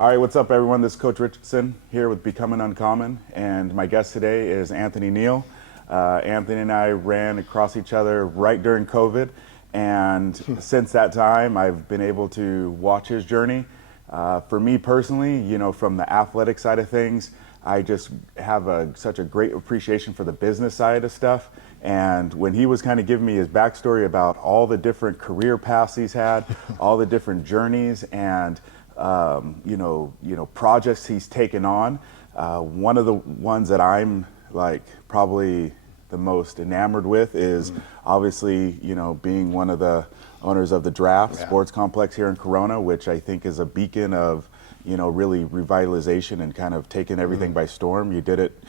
All right, what's up, everyone? This is Coach Richardson here with Becoming Uncommon, and my guest today is Anthony Neal. Anthony and I ran across each other right during COVID, and since that time, I've been able to watch his journey. For me personally, you know, from the athletic side of things, I just have such a great appreciation for the business side of stuff. And when he was kind of giving me his backstory about all the different career paths he's had, all the different journeys, and you know, projects he's taken on. One of the ones that I'm like probably the most enamored with is obviously, you know, being one of the owners of the Draft Sports Complex here in Corona, which I think is a beacon of, you know, really revitalization and kind of taking everything by storm. You did it.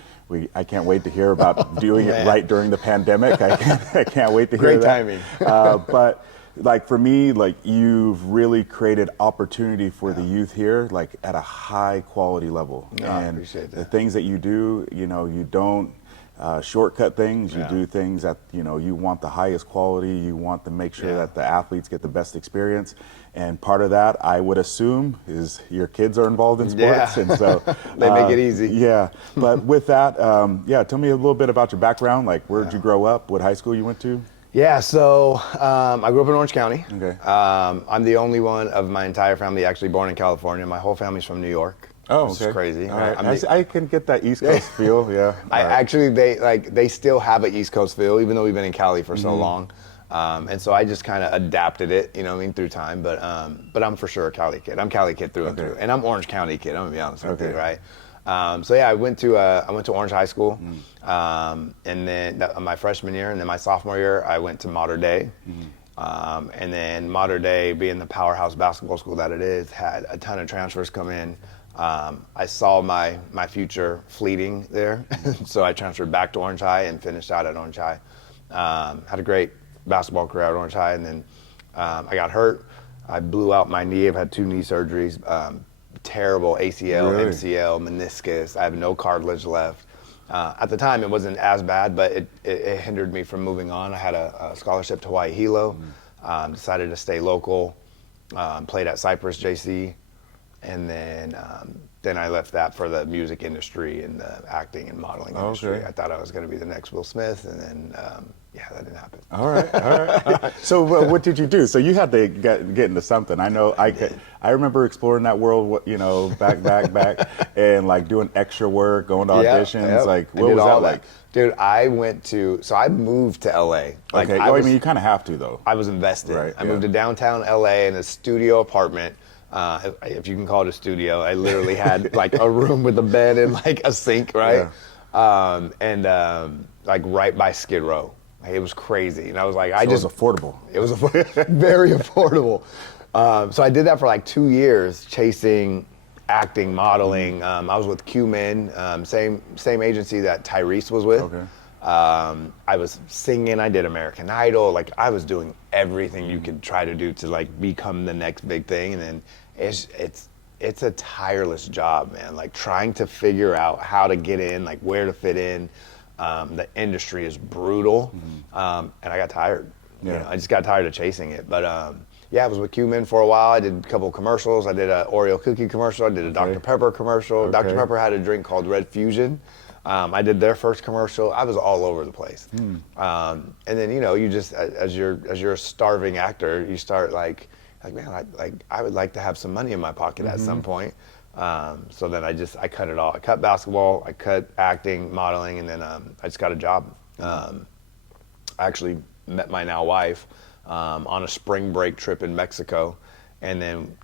I can't wait to hear about doing it right during the pandemic. I can't wait to hear that. Great timing. But like for me, like you've really created opportunity for the youth here, like at a high quality level. No, and I appreciate that. the things that you do, you know, you don't shortcut things. You do things that, you know, you want the highest quality. You want to make sure that the athletes get the best experience. And part of that, I would assume, is your kids are involved in sports, and so they make it easy. Yeah, but with that, tell me a little bit about your background. Like, where did you grow up? What high school you went to? Yeah, so I grew up in Orange County. Okay. I'm the only one of my entire family actually born in California. My whole family's from New York. Oh, which is crazy. All right. I can get that East Coast feel. Yeah. Actually, they still have an East Coast feel, even though we've been in Cali for so long. And so I just kind of adapted it, you know what I mean, through time. But I'm for sure a Cali kid. I'm Cali kid through and through, and I'm Orange County kid. I'm gonna be honest with you, right? So yeah, I went to Orange High School, and then my freshman year, and then my sophomore year, I went to Mater Dei. And then Mater Dei, being the powerhouse basketball school that it is, had a ton of transfers come in. I saw my future fleeting there, so I transferred back to Orange High and finished out at Orange High. Had a great basketball career at Orange High, and then I got hurt. I blew out my knee. I've had 2 knee surgeries. Terrible ACL, MCL, meniscus. I have no cartilage left. At the time, it wasn't as bad, but it hindered me from moving on. I had a scholarship to Hawaii Hilo, decided to stay local, played at Cypress JC, and then I left that for the music industry and the acting and modeling industry. I thought I was going to be the next Will Smith, and then that didn't happen. All right. So what did you do? So you had to get into something. I know I remember exploring that world, you know, back, and like doing extra work, going to auditions. Like, what was that like? Dude, I moved to LA. Like, okay. I mean, you kind of have to though. I was invested. Right, I moved to downtown LA in a studio apartment. If you can call it a studio, I literally had like a room with a bed and like a sink, right? Like right by Skid Row. Like, it was crazy, and I was like, it was affordable. It was very affordable. So I did that for like 2 years, chasing acting, modeling. I was with Q-Men, same agency that Tyrese was with. Okay. I was singing. I did American Idol. Like, I was doing everything you could try to do to like become the next big thing. And then it's a tireless job, man. Like, trying to figure out how to get in, like where to fit in. The industry is brutal, and I got tired. You know, I just got tired of chasing it. But I was with Q-Men for a while. I did a couple of commercials. I did an Oreo cookie commercial. I did a Dr. Pepper commercial. Dr. Pepper had a drink called Red Fusion. I did their first commercial. I was all over the place. And then, you know, you just, as you're a starving actor, you start like man, I would like to have some money in my pocket at some point. So then I cut it all. I cut basketball, I cut acting, modeling, and then I just got a job. I actually met my now wife on a spring break trip in Mexico, and then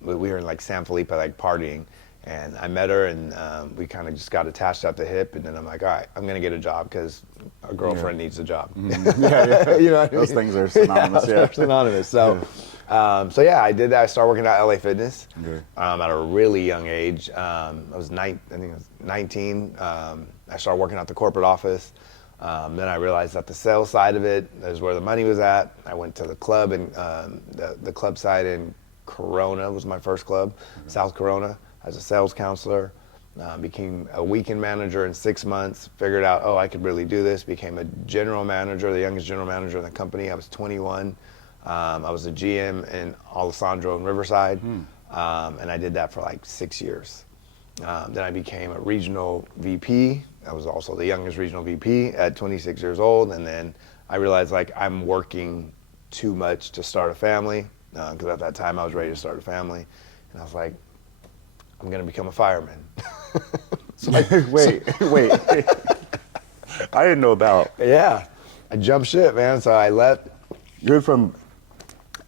we were in like San Felipe, like partying, and I met her, and we kind of just got attached at the hip, and then I'm like, all right, I'm gonna get a job because a girlfriend needs a job. You know what I mean? Those things are synonymous. They're synonymous. So. I did that. I started working at LA Fitness at a really young age. I was 19. I started working at the corporate office. Then I realized that the sales side of it is where the money was at. I went to the club, and the club side in Corona was my first club, South Corona, as a sales counselor. Became a weekend manager in 6 months. Figured out, I could really do this. Became a general manager, the youngest general manager in the company. I was 21. I was a GM in Alessandro and Riverside. And I did that for like 6 years. Then I became a regional VP. I was also the youngest regional VP at 26 years old. And then I realized like I'm working too much to start a family, because at that time I was ready to start a family. And I was like, I'm gonna become a fireman. Wait. I didn't know about. Yeah, I jumped ship, man. So I left You're from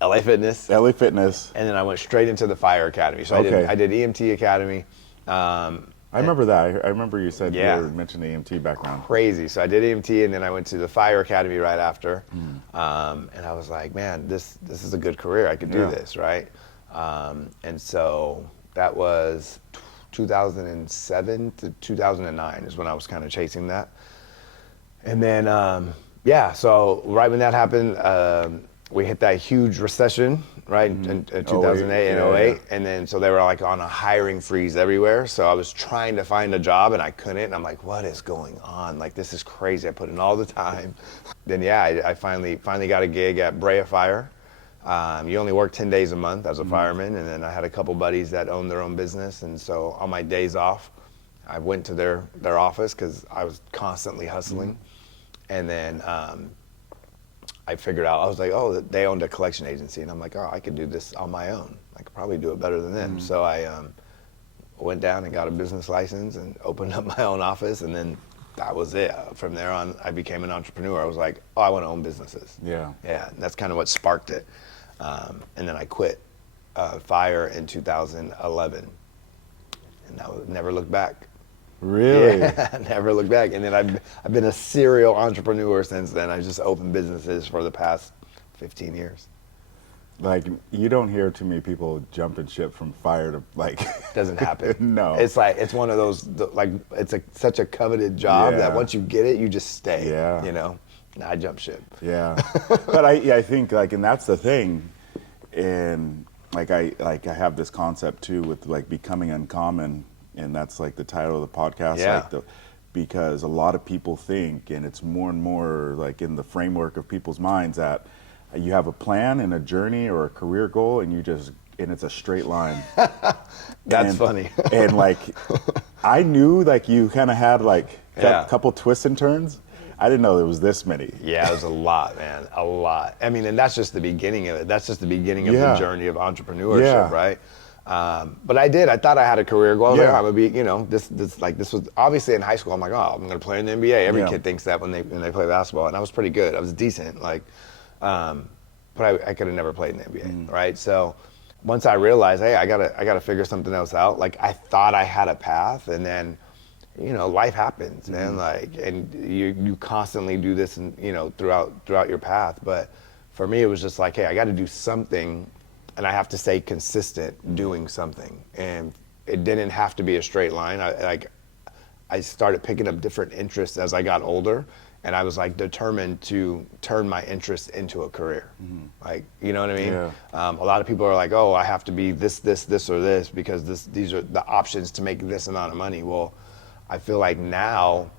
LA Fitness, LA Fitness. and then I went straight into the fire academy. So Okay. I did EMT academy. I remember that. I remember you said Yeah. you were mentioning EMT background. Crazy. So I did EMT, and then I went to the fire academy right after. And I was like, man, this is a good career. I could do Yeah. this, right? And so that was 2007 to 2009 is when I was kind of chasing that. And then, so right when that happened, we hit that huge recession, right, in 2008 and 08. Yeah. And then, so they were like on a hiring freeze everywhere. So I was trying to find a job and I couldn't. And I'm like, what is going on? Like, this is crazy. I put in all the time. Then, I finally got a gig at Brea Fire. You only work 10 days a month as a fireman. And then I had a couple buddies that owned their own business. And so on my days off, I went to their office because I was constantly hustling. And then I figured out, I was like, oh, they owned a collection agency. And I'm like, oh, I could do this on my own. I could probably do it better than them. So I went down and got a business license and opened up my own office. And then that was it. From there on, I became an entrepreneur. I was like, oh, I want to own businesses. Yeah. Yeah, and that's kind of what sparked it. And then I quit fire in 2011. And I would never look back. Really? Yeah, never look back. And then I've been a serial entrepreneur since then. I just opened businesses for the past 15 years. Like, you don't hear too many people jumping ship from fire to like. Doesn't happen. No. It's like, it's one of those, like, it's such a coveted job that Yeah. once you get it, you just stay. Yeah. You know? And I jump ship. Yeah. But I think like, and that's the thing, and like I have this concept too with like becoming uncommon, and that's like the title of the podcast. Yeah. Like because a lot of people think, and it's more and more like in the framework of people's minds, that you have a plan and a journey or a career goal, and it's a straight line. That's funny. And like, I knew like you kind of had like Yeah. a couple twists and turns. I didn't know there was this many. Yeah, it was a lot, man, a lot. I mean, and that's just the beginning of it. That's just the beginning of Yeah. the journey of entrepreneurship, Yeah. right? But I thought I had a career goal. I was like, Yeah. oh, I'm gonna be, this was obviously in high school. I'm like, oh, I'm gonna play in the NBA. Every Yeah. kid thinks that when they play basketball, and I was pretty good. I was decent, like, but I could have never played in the NBA, right? So once I realized, hey, I gotta figure something else out. Like, I thought I had a path, and then, life happens, man. Like, and you constantly do this, and throughout your path. But for me, it was just like, hey, I got to do something, and I have to stay consistent doing something. And it didn't have to be a straight line. I started picking up different interests as I got older, and I was like determined to turn my interest into a career. Like, you know what I mean? Yeah. A lot of people are like, oh, I have to be this, or this because these are the options to make this amount of money. Well, I feel like now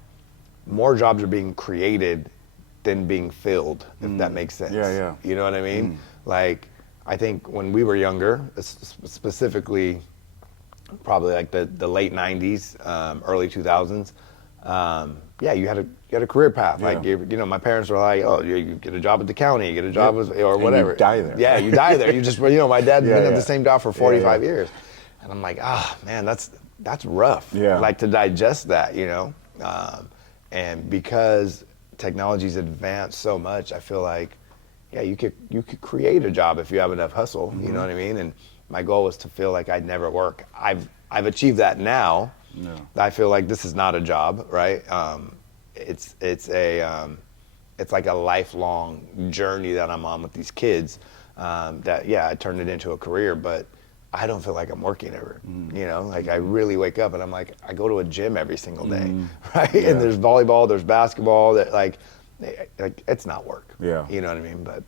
more jobs are being created than being filled, if that makes sense. Yeah, yeah. You know what I mean? Like, I think when we were younger, specifically probably like the late 90s, early 2000s, you had a career path. Yeah. Like, my parents were like, oh, you get a job at the county, you get a job or whatever. you die there. Yeah, you die there. You just, my dad's Yeah, been at yeah. the same job for 45 Yeah. years. And I'm like, man, that's rough. Yeah. Like, to digest that, and because technology's advanced so much, I feel like, you could create a job if you have enough hustle. You know what I mean? And my goal was to feel like I'd never work. I've achieved that now. No. I feel like this is not a job, right? It's like a lifelong journey that I'm on with these kids. I turned it into a career, but I don't feel like I'm working ever. Like, I really wake up and I'm like, I go to a gym every single day, right? Yeah. And there's volleyball, there's basketball, that like it's not work. Yeah. You know what I mean? But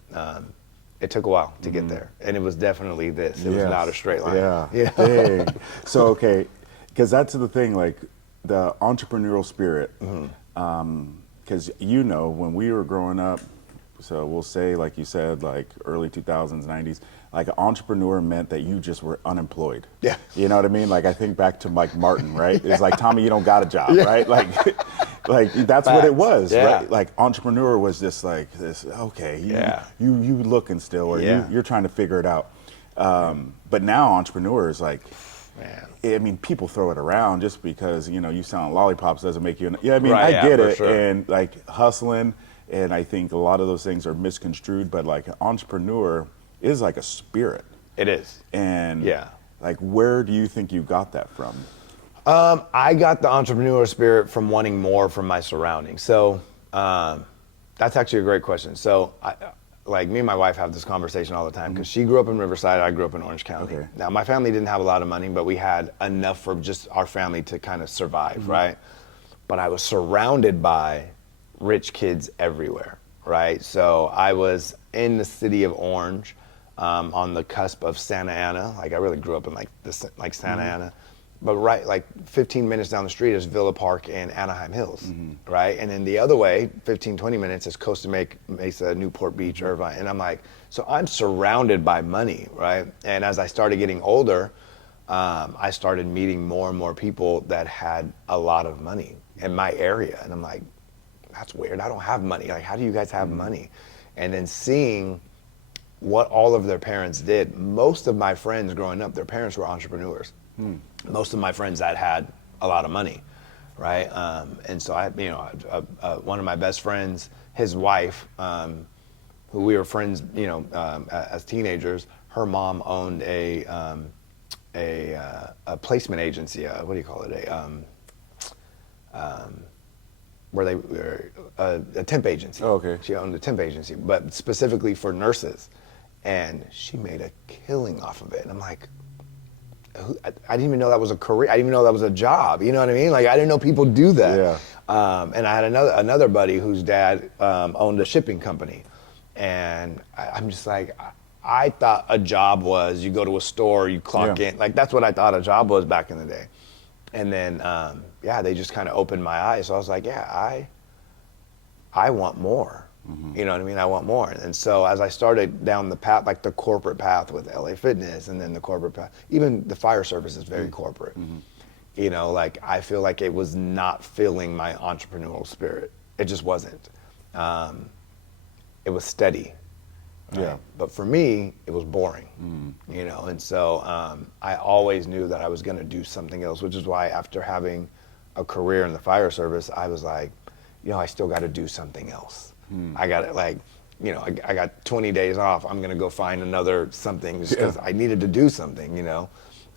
it took a while to get there, and it was definitely this. It was Yes. not a straight line. Yeah. Dang. So, okay, because that's the thing, like the entrepreneurial spirit. Because when we were growing up, so we'll say, like you said, like early 2000s, 90s, like an entrepreneur meant that you just were unemployed. Yeah. You know what I mean? Like I think back to Mike Martin, right? It's like, Tommy, you don't got a job, right? Like, like that's what it was, right? Like entrepreneur was just like this, okay, you looking still, or you're trying to figure it out. But now entrepreneurs, like, man, I mean, people throw it around just because, you know, you selling lollipops doesn't make you, I mean, I get it. Sure. And like hustling, and I think a lot of those things are misconstrued, but like an entrepreneur is like a spirit. It is. And like, where do you think you got that from? I got the entrepreneur spirit from wanting more from my surroundings. So that's actually a great question. So like me and my wife have this conversation all the time because she grew up in Riverside, I grew up in Orange County. Okay. Now my family didn't have a lot of money, but we had enough for just our family to kind of survive, right? But I was surrounded by rich kids everywhere, right? So I was in the city of Orange, on the cusp of Santa Ana. Like I really grew up in like Santa Ana. But right, like 15 minutes down the street is Villa Park and Anaheim Hills, right? And then the other way, 15, 20 minutes is Costa Mesa, Newport Beach, Irvine. And I'm like, so I'm surrounded by money, right? And as I started getting older, I started meeting more and more people that had a lot of money in my area. And I'm like, that's weird, I don't have money. Like, how do you guys have money? And then seeing what all of their parents did. Most of my friends growing up, their parents were entrepreneurs. Most of my friends that had a lot of money, right? And so I, you know, one of my best friends, his wife, who we were friends, you know, as teenagers, her mom owned a placement agency. What do you call it? Where they were a temp agency. Oh, okay. She owned a temp agency, but specifically for nurses, and she made a killing off of it. And I'm like, I didn't even know that was a career. I didn't even know that was a job. You know what I mean? Like, I didn't know people do that. Yeah. And I had another buddy whose dad owned a shipping company, and I'm just like, I thought a job was you go to a store, you clock in. Like, that's what I thought a job was back in the day. And then, they just kind of opened my eyes. So I was like, I want more. You know what I mean? I want more. And so as I started down the path, like the corporate path with LA Fitness, and then the corporate path, even the fire service is very corporate. You know, like I feel like it was not filling my entrepreneurial spirit. It just wasn't. It was steady. Right? Yeah. But for me, it was boring. You know, and so I always knew that I was going to do something else, which is why after having a career in the fire service, I was like, you know, I still got to do something else. I got it, like, you know, I got 20 days off. I'm gonna go find another something just because I needed to do something, you know.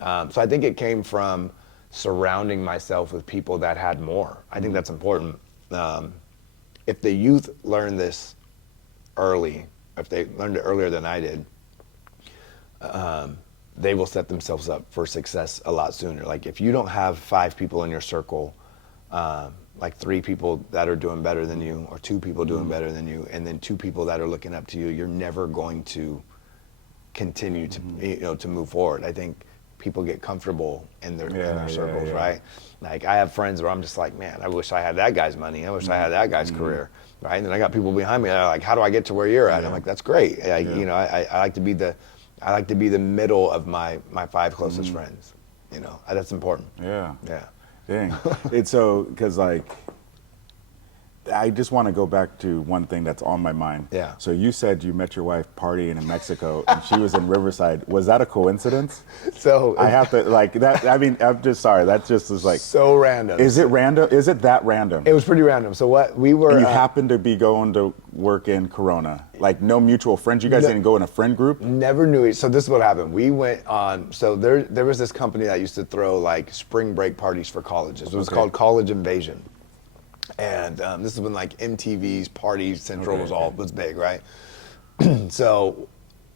So I think it came from surrounding myself with people that had more. I think that's important. If the youth learn this early, if they learned it earlier than I did, they will set themselves up for success a lot sooner. Like if you don't have 5 people in your circle, like 3 people that are doing better than you, or 2 people doing better than you, and then 2 people that are looking up to you, you're never going to continue to, you know, to move forward. I think people get comfortable in their circles, right? Like I have friends where I'm just like, man, I wish I had that guy's money. I wish I had that guy's career, right? And then I got people behind me that are like, how do I get to where you're at? And I'm like, that's great. You know, I like to be the middle of my 5 closest friends. You know, that's important. Yeah. Dang. It's so, because like, I just want to go back to one thing that's on my mind. Yeah. So you said you met your wife partying in Mexico and she was in Riverside. Was that a coincidence? So I have to, like, that, I mean, I'm just sorry. That just is like. So random. Is it random? Is it that random? It was pretty random. So what we were. And you happened to be going to work in Corona. Like no mutual friends? You guys didn't go in a friend group? Never knew it. So this is what happened. We went on, so there was this company that used to throw like spring break parties for colleges. It was called College Invasion. And this is when like MTV's Party Central was big, right? So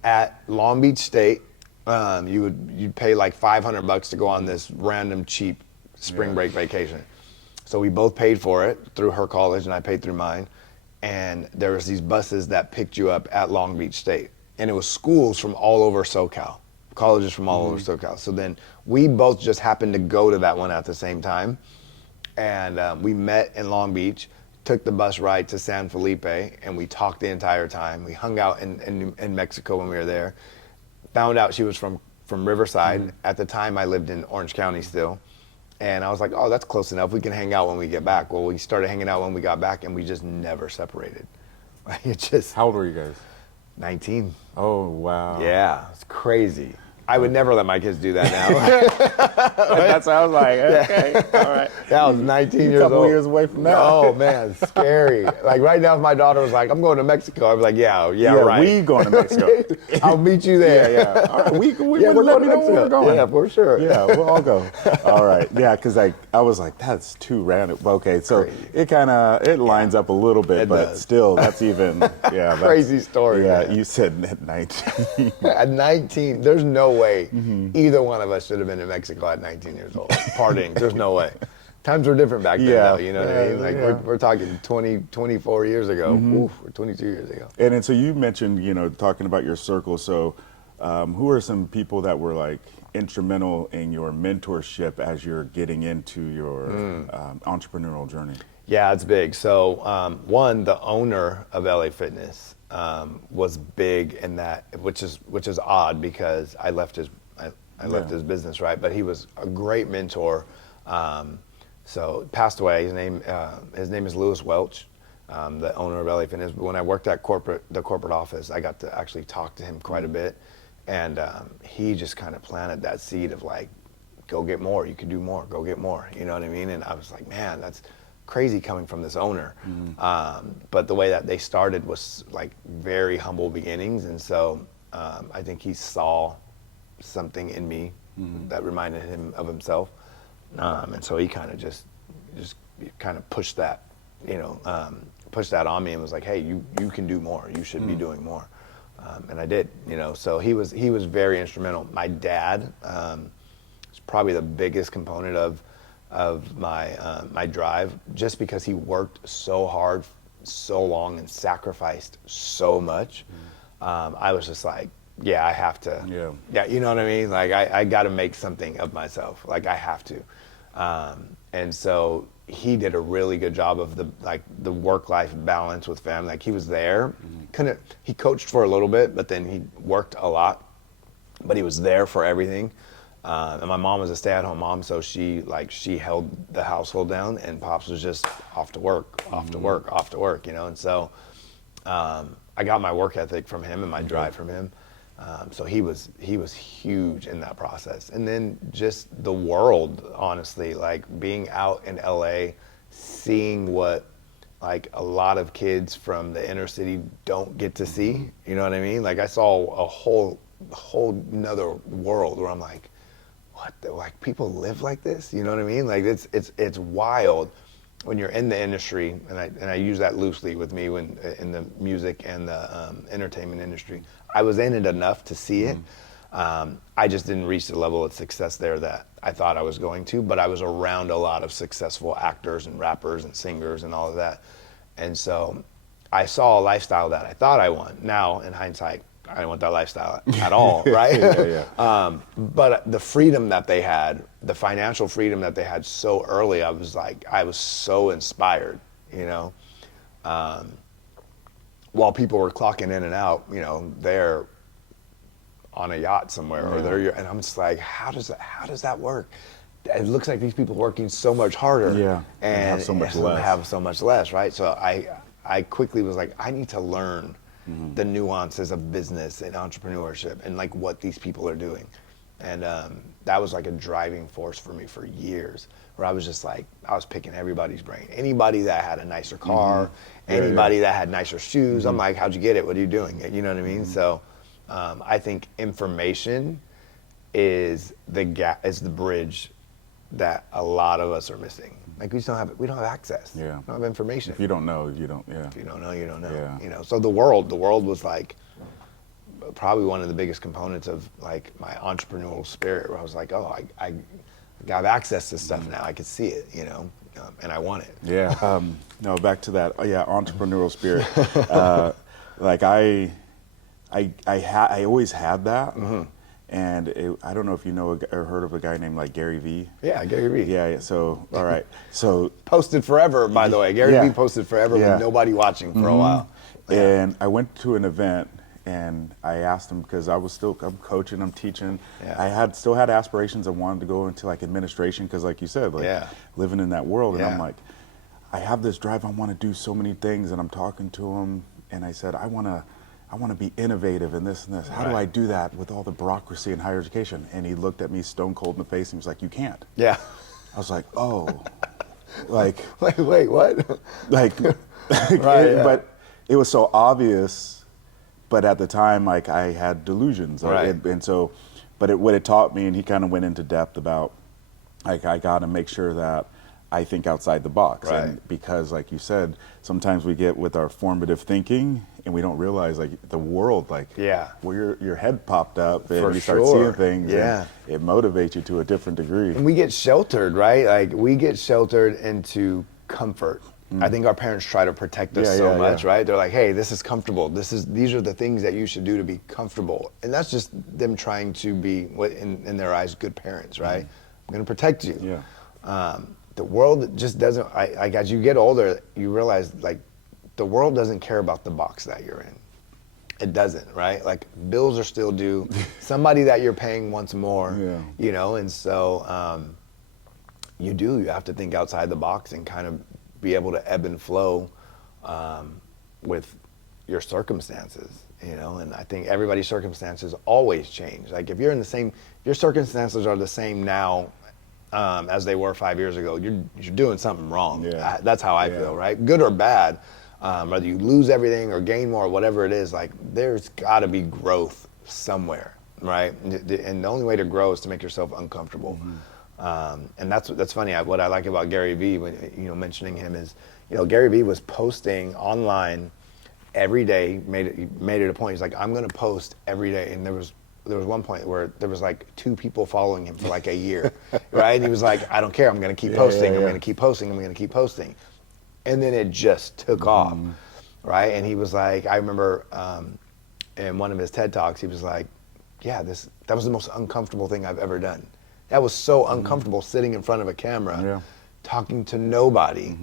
at Long Beach State, you'd pay like $500 to go on this random cheap spring break vacation. So we both paid for it through her college and I paid through mine. And there was these buses that picked you up at Long Beach State. And it was schools from all over SoCal, colleges from all over SoCal. So then we both just happened to go to that one at the same time. And we met in Long Beach, took the bus ride to San Felipe, and we talked the entire time. We hung out in Mexico when we were there. Found out she was from Riverside. At the time, I lived in Orange County still. And I was like, oh, that's close enough. We can hang out when we get back. Well, we started hanging out when we got back, and we just never separated. How old were you guys? 19. Oh, wow. Yeah, it's crazy. I would never let my kids do that now. That's how I was like, okay, all right. Yeah, I was 19 years old. A couple years away from now. Oh, man, scary. Like right now, if my daughter was like, I'm going to Mexico, I'd be like, yeah, right. We going to Mexico. I'll meet you there. Yeah. All right, we we're let going me know where we're going. Yeah, for sure. Yeah, we'll all go. All right. Yeah, because I was like, that's too random. Okay, so Crazy. it lines up a little bit, It but does. Still, that's even, Crazy story. Yeah, man. you said at 19. At 19, there's no way either one of us should have been in Mexico at 19 years old, partying. There's no way. Times were different back then, though, you know what I mean? Like, we're talking 20, 24 years ago, Oof, or 22 years ago. And so you mentioned, talking about your circle. So who are some people that were like instrumental in your mentorship as you're getting into your entrepreneurial journey? Yeah, it's big. So one, the owner of LA Fitness was big in that, which is odd because I left his business, right? But he was a great mentor. So passed away. His name is Lewis Welch, the owner of LA Fitness. When I worked at the corporate office, I got to actually talk to him quite a bit, and he just kind of planted that seed of like, go get more. You can do more. Go get more. You know what I mean? And I was like, man, that's crazy coming from this owner. But the way that they started was like very humble beginnings, and so I think he saw something in me that reminded him of himself, and so he kind of just kind of pushed that on me and was like, hey, you can do more. You should be doing more, and I did. So he was very instrumental. My dad is probably the biggest component of my drive, just because he worked so hard, so long, and sacrificed so much. I was just like, yeah, I have to. Yeah, you know what I mean? Like, I got to make something of myself. Like, I have to. And so he did a really good job of the work-life balance with family. Like, he was there. He coached for a little bit, but then he worked a lot. But he was there for everything. And my mom was a stay-at-home mom, so she held the household down, and Pops was just off to work, And so I got my work ethic from him and my drive from him. So he was huge in that process. And then just the world, honestly, like being out in LA, seeing what like a lot of kids from the inner city don't get to see. You know what I mean? Like, I saw a whole nother world where I'm like, what? Like, people live like this? You know what I mean? Like, it's wild when you're in the industry, and I use that loosely with me when in the music and the entertainment industry. I was in it enough to see it. I just didn't reach the level of success there that I thought I was going to, but I was around a lot of successful actors and rappers and singers and all of that. And so I saw a lifestyle that I thought I wanted. Now, in hindsight, I didn't want that lifestyle at all, right? But the freedom that they had, the financial freedom that they had so early, I was so inspired, while people were clocking in and out, they're on a yacht somewhere, and I'm just like, how does that work? It looks like these people are working so much harder, and have so much less, right? So I quickly was like, I need to learn the nuances of business and entrepreneurship and like what these people are doing. And that was like a driving force for me for years, where I was just like, I was picking everybody's brain. Anybody that had a nicer car, anybody that had nicer shoes, I'm like, how'd you get it? What are you doing? You know what I mean? So I think information is the bridge that a lot of us are missing. Like, we don't have access. We don't have information. If you don't know, you don't. If you don't know, you don't know. So the world was like probably one of the biggest components of like my entrepreneurial spirit, where I was like, oh, I got access to stuff now. I could see it, and I want it. No, back to that. Entrepreneurial spirit. Like I always had that, And I don't know if you know or heard of a guy named like Gary Vee. Yeah, Gary Vee. Yeah. So all right. So Posted forever, by the way. Gary Yeah. Vee posted forever Yeah. with nobody watching for a while. Yeah. And I went to an event and I asked him, because I'm coaching, I'm teaching. Yeah. I still had aspirations. I wanted to go into like administration, because like you said, like Yeah. living in that world. And Yeah. I'm like, I have this drive. I want to do so many things. And I'm talking to him and I said, I want to be innovative in this and this. How do I do that with all the bureaucracy in higher education? And he looked at me stone cold in the face and he was like, you can't. Yeah. I was like, oh, like, Wait, what? like, Right, yeah. But it was so obvious. But at the time, like, I had delusions. Right. And so, but what it taught me, and he kind of went into depth about, like, I got to make sure that I think outside the box. Right. And because, like you said, sometimes we get with our formative thinking and we don't realize, like, the world, like, Yeah. where your head popped up and For you start sure. seeing things. Yeah. And it motivates you to a different degree. And we get sheltered, right? Like, we get sheltered into comfort. I think our parents try to protect us so much, right? They're like, hey, this is comfortable. These are the things that you should do to be comfortable. And that's just them trying to be, what in their eyes, good parents, right? I'm going to protect you. Yeah. The world just doesn't, like, as you get older, you realize, like, the world doesn't care about the box that you're in. It doesn't, right? Like, bills are still due. Somebody that you're paying wants more, you know? And so you have to think outside the box and kind of be able to ebb and flow with your circumstances, you know? And I think everybody's circumstances always change. Like, if your circumstances are the same now as they were 5 years ago, you're doing something wrong. Yeah. That's how I feel, right? Good or bad, whether you lose everything or gain more, whatever it is, like, there's got to be growth somewhere, right? And the only way to grow is to make yourself uncomfortable. And that's funny. What I like about Gary Vee, when mentioning him, is, Gary Vee was posting online every day. Made it a point. He's like, I'm going to post every day. And there was one point where there was like 2 people following him for like a year, right? And he was like, I don't care. I'm going to keep posting. I'm going to keep posting. I'm going to keep posting. And then it just took off, right? And he was like, I remember in one of his TED Talks, he was like, yeah, that was the most uncomfortable thing I've ever done. That was so uncomfortable, sitting in front of a camera, talking to nobody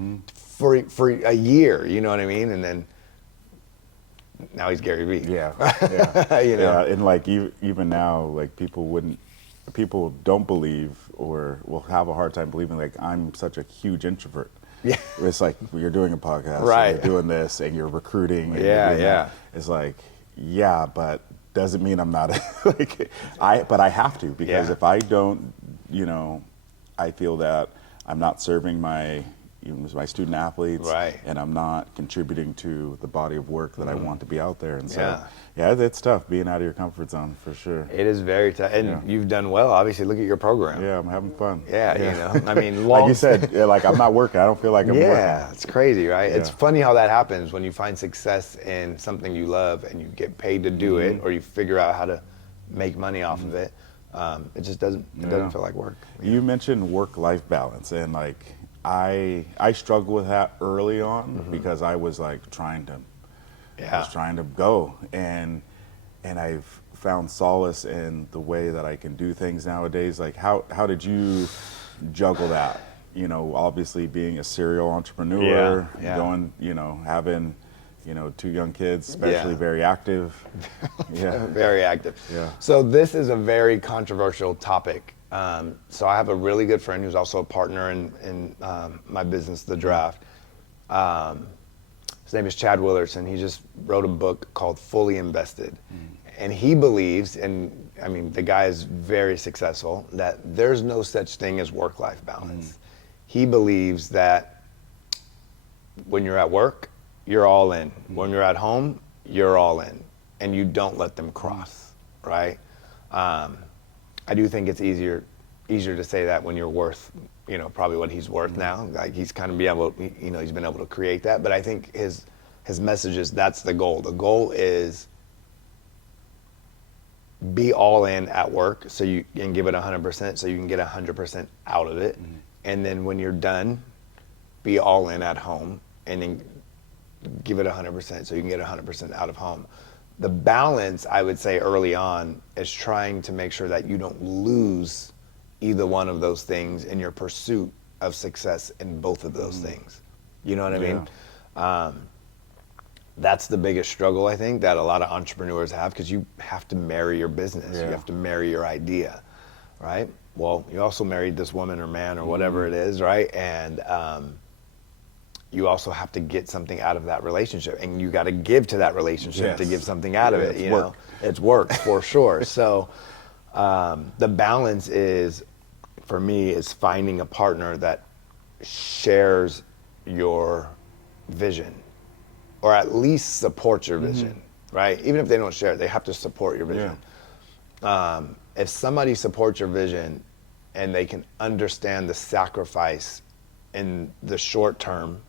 for a year, you know what I mean? And then now he's Gary Vee. Yeah. Yeah, and like even now, like people don't believe, or will have a hard time believing, like, I'm such a huge introvert. Yeah. It's like, you're doing a podcast, right? And you're doing this, and you're recruiting. And yeah, you're doing yeah. that. It's like, yeah, but doesn't mean I'm not like but I have to, because if I don't, I feel that I'm not serving my student athletes, right? And I'm not contributing to the body of work that I want to be out there. And so it's tough being out of your comfort zone, for sure. It is very tough, and you've done well. Obviously, look at your program. Yeah, I'm having fun. Yeah. I mean, like you said, like, I'm not working. I don't feel like I'm working. Yeah, it's crazy, right? It's funny how that happens when you find success in something you love and you get paid to do it, or you figure out how to make money off of it. It just doesn't feel like work. You mentioned work-life balance, and like, I struggled with that early on, because I was like trying to go, and I've found solace in the way that I can do things nowadays. Like, how did you juggle that? Obviously being a serial entrepreneur, going, having, 2 young kids, especially very active. Very active. Yeah. So this is a very controversial topic. So I have a really good friend who's also a partner in my business, The Draft. His name is Chad Willerson. He just wrote a book called Fully Invested. And he believes, and I mean, the guy is very successful, that there's no such thing as work-life balance. He believes that when you're at work, you're all in. When you're at home, you're all in. And you don't let them cross, right? I do think it's easier to say that when you're worth, probably what he's worth now. Like, he's kind of he's been able to create that. But I think his message is, that's the goal. The goal is be all in at work, so you can give it 100%, so you can get 100% out of it. And then when you're done, be all in at home, and then give it 100%, so you can get 100% out of home. The balance, I would say early on, is trying to make sure that you don't lose either one of those things in your pursuit of success in both of those things. You know what I mean? That's the biggest struggle, I think, that a lot of entrepreneurs have, because you have to marry your business. You have to marry your idea, right? Well, you also married this woman or man or whatever it is, right? And you also have to get something out of that relationship, and you got to give to that relationship to get something out of it. You know, it's work for sure. So the balance is, for me, is finding a partner that shares your vision, or at least supports your vision, right? Even if they don't share it, they have to support your vision. If somebody supports your vision and they can understand the sacrifice in the short term,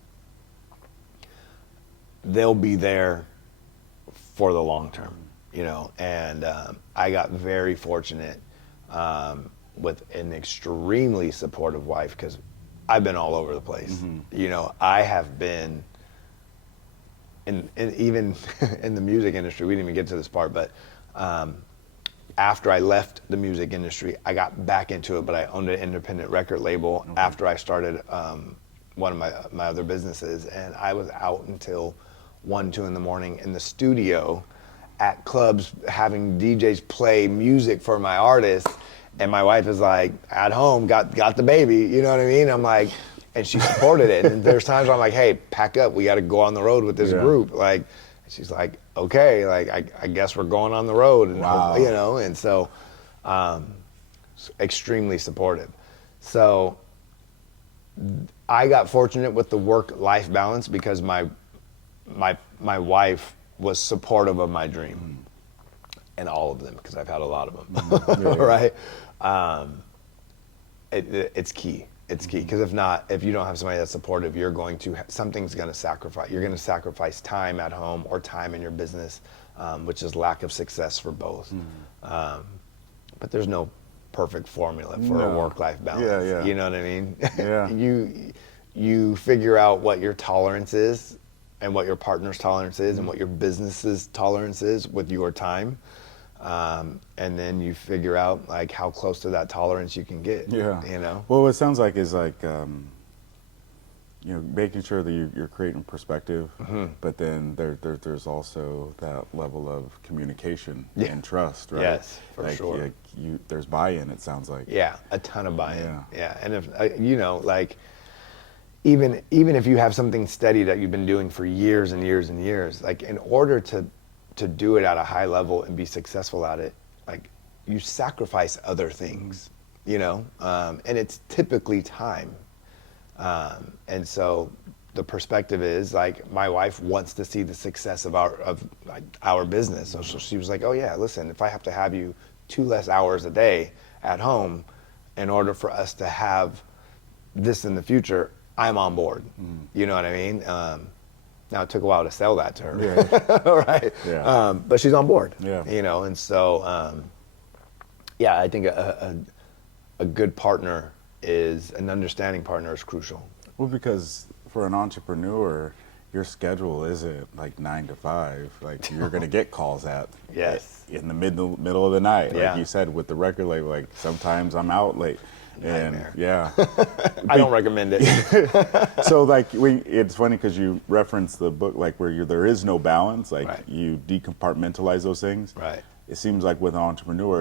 they'll be there for the long term, you know. And I got very fortunate with an extremely supportive wife, because I've been all over the place. You know, I have been in even in the music industry. We didn't even get to this part, but after I left the music industry, I got back into it, but I owned an independent record label after I started one of my other businesses, and I was out until 1, 2 in the morning in the studio at clubs having DJs play music for my artists, and my wife is like, at home, got the baby, you know what I mean? I'm like, and she supported it. And there's times where I'm like, hey, pack up, we got to go on the road with this group. Like, she's like, okay, like I guess we're going on the road, and you know, and so extremely supportive. So I got fortunate with the work-life balance because my wife was supportive of my dream, and all of them, because I've had a lot of them, right? It's key. It's key, because if you don't have somebody that's supportive, you're going to something's going to sacrifice. You're going to sacrifice time at home or time in your business, which is lack of success for both. But there's no perfect formula for a work-life balance. You know what I mean? You figure out what your tolerance is, and what your partner's tolerance is, and what your business's tolerance is with your time. And then you figure out like how close to that tolerance you can get. You know. Well, what it sounds like is like, you know, making sure that you're creating perspective, but then there's also that level of communication and trust, right? Yes, for like, sure. There's buy-in. It sounds like. Yeah, a ton of buy-in. Yeah, and if you know, like, even if you have something steady that you've been doing for years and years and years, like, in order to do it at a high level and be successful at it, like, you sacrifice other things, you know, and it's typically time. And so the perspective is, like, my wife wants to see the success of our business. So she was like, oh yeah, listen, if I have to have you 2 less hours a day at home in order for us to have this in the future, I'm on board. You know what I mean? Now it took a while to sell that to her, right? But she's on board. You know, and so I think a good partner is an understanding partner is crucial. Well, because for an entrepreneur, your schedule isn't like 9 to 5. Like, you're going to get calls in the middle of the night. Like you said, with the record label, like, sometimes I'm out late. Nightmare. And I don't recommend it. So like, it's funny because you reference the book, like, where there is no balance, like you decompartmentalize those things. Right. It seems like with an entrepreneur,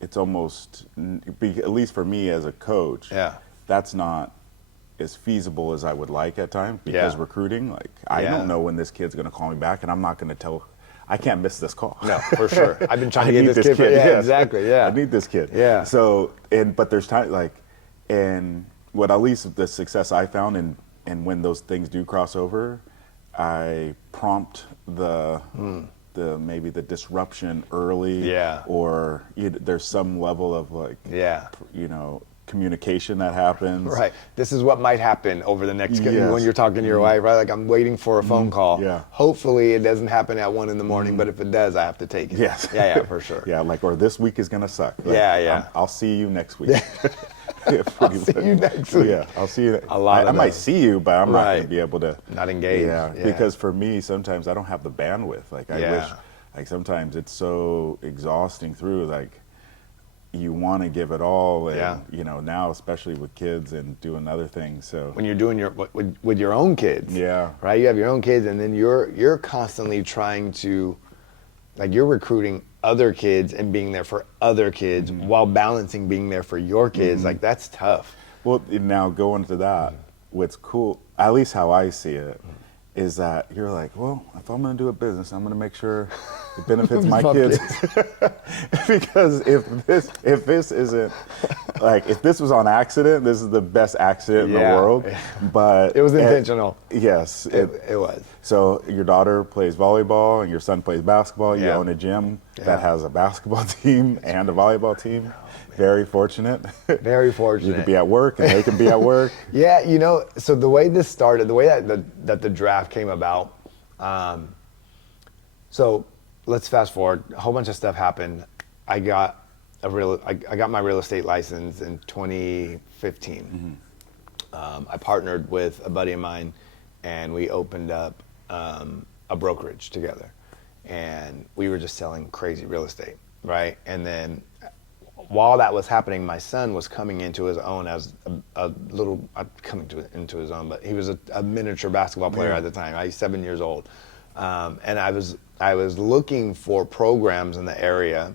it's almost, at least for me as a coach, that's not as feasible as I would like at times, because recruiting, like, I don't know when this kid's going to call me back, and I'm not going to tell. I can't miss this call. No, for sure. I've been trying to get this kid. Yeah, exactly. Yeah. I need this kid. Yeah. So, but there's time, like, and what at least the success I found, and when those things do cross over, I prompt maybe the disruption early. Or there's some level of, like, you know, communication that happens. Right. This is what might happen over the next, when you're talking to your wife, right? Like, I'm waiting for a phone call. Hopefully it doesn't happen at 1 in the morning, but if it does, I have to take it. Yeah, for sure. Like, or this week is going to suck. Like, I'll see you next week. I'll see you next week. Yeah, I'll see you. I might see you, but I'm not going Right. to be able to. Not engage. Yeah, Yeah. because for me, sometimes I don't have the bandwidth. Like I wish, like sometimes it's so exhausting through like you want to give it all, and you know, now especially with kids and doing other things. So when you're doing with your own kids, right? You have your own kids, and then you're constantly trying to, like, you're recruiting other kids and being there for other kids while balancing being there for your kids. Like, that's tough. Well, now going to that, what's cool, at least how I see it, is that you're like, well, if I'm going to do a business, I'm going to make sure it benefits my kids. Because if this isn't, like, if this was on accident, this is the best accident in the world. But it was intentional. Yes. It was. So your daughter plays volleyball and your son plays basketball. You own a gym that has a basketball team and a volleyball team. Very fortunate. Very fortunate. You can be at work and they can be at work. Yeah, you know, so the way this started, the way that the draft came about, so let's fast forward. A whole bunch of stuff happened. I got my real estate license in 2015. I partnered with a buddy of mine, and we opened up a brokerage together, and we were just selling crazy real estate, right? And then while that was happening, my son was coming into his own as a little, into his own, but he was a miniature basketball player at the time. I was 7 years old, and I was looking for programs in the area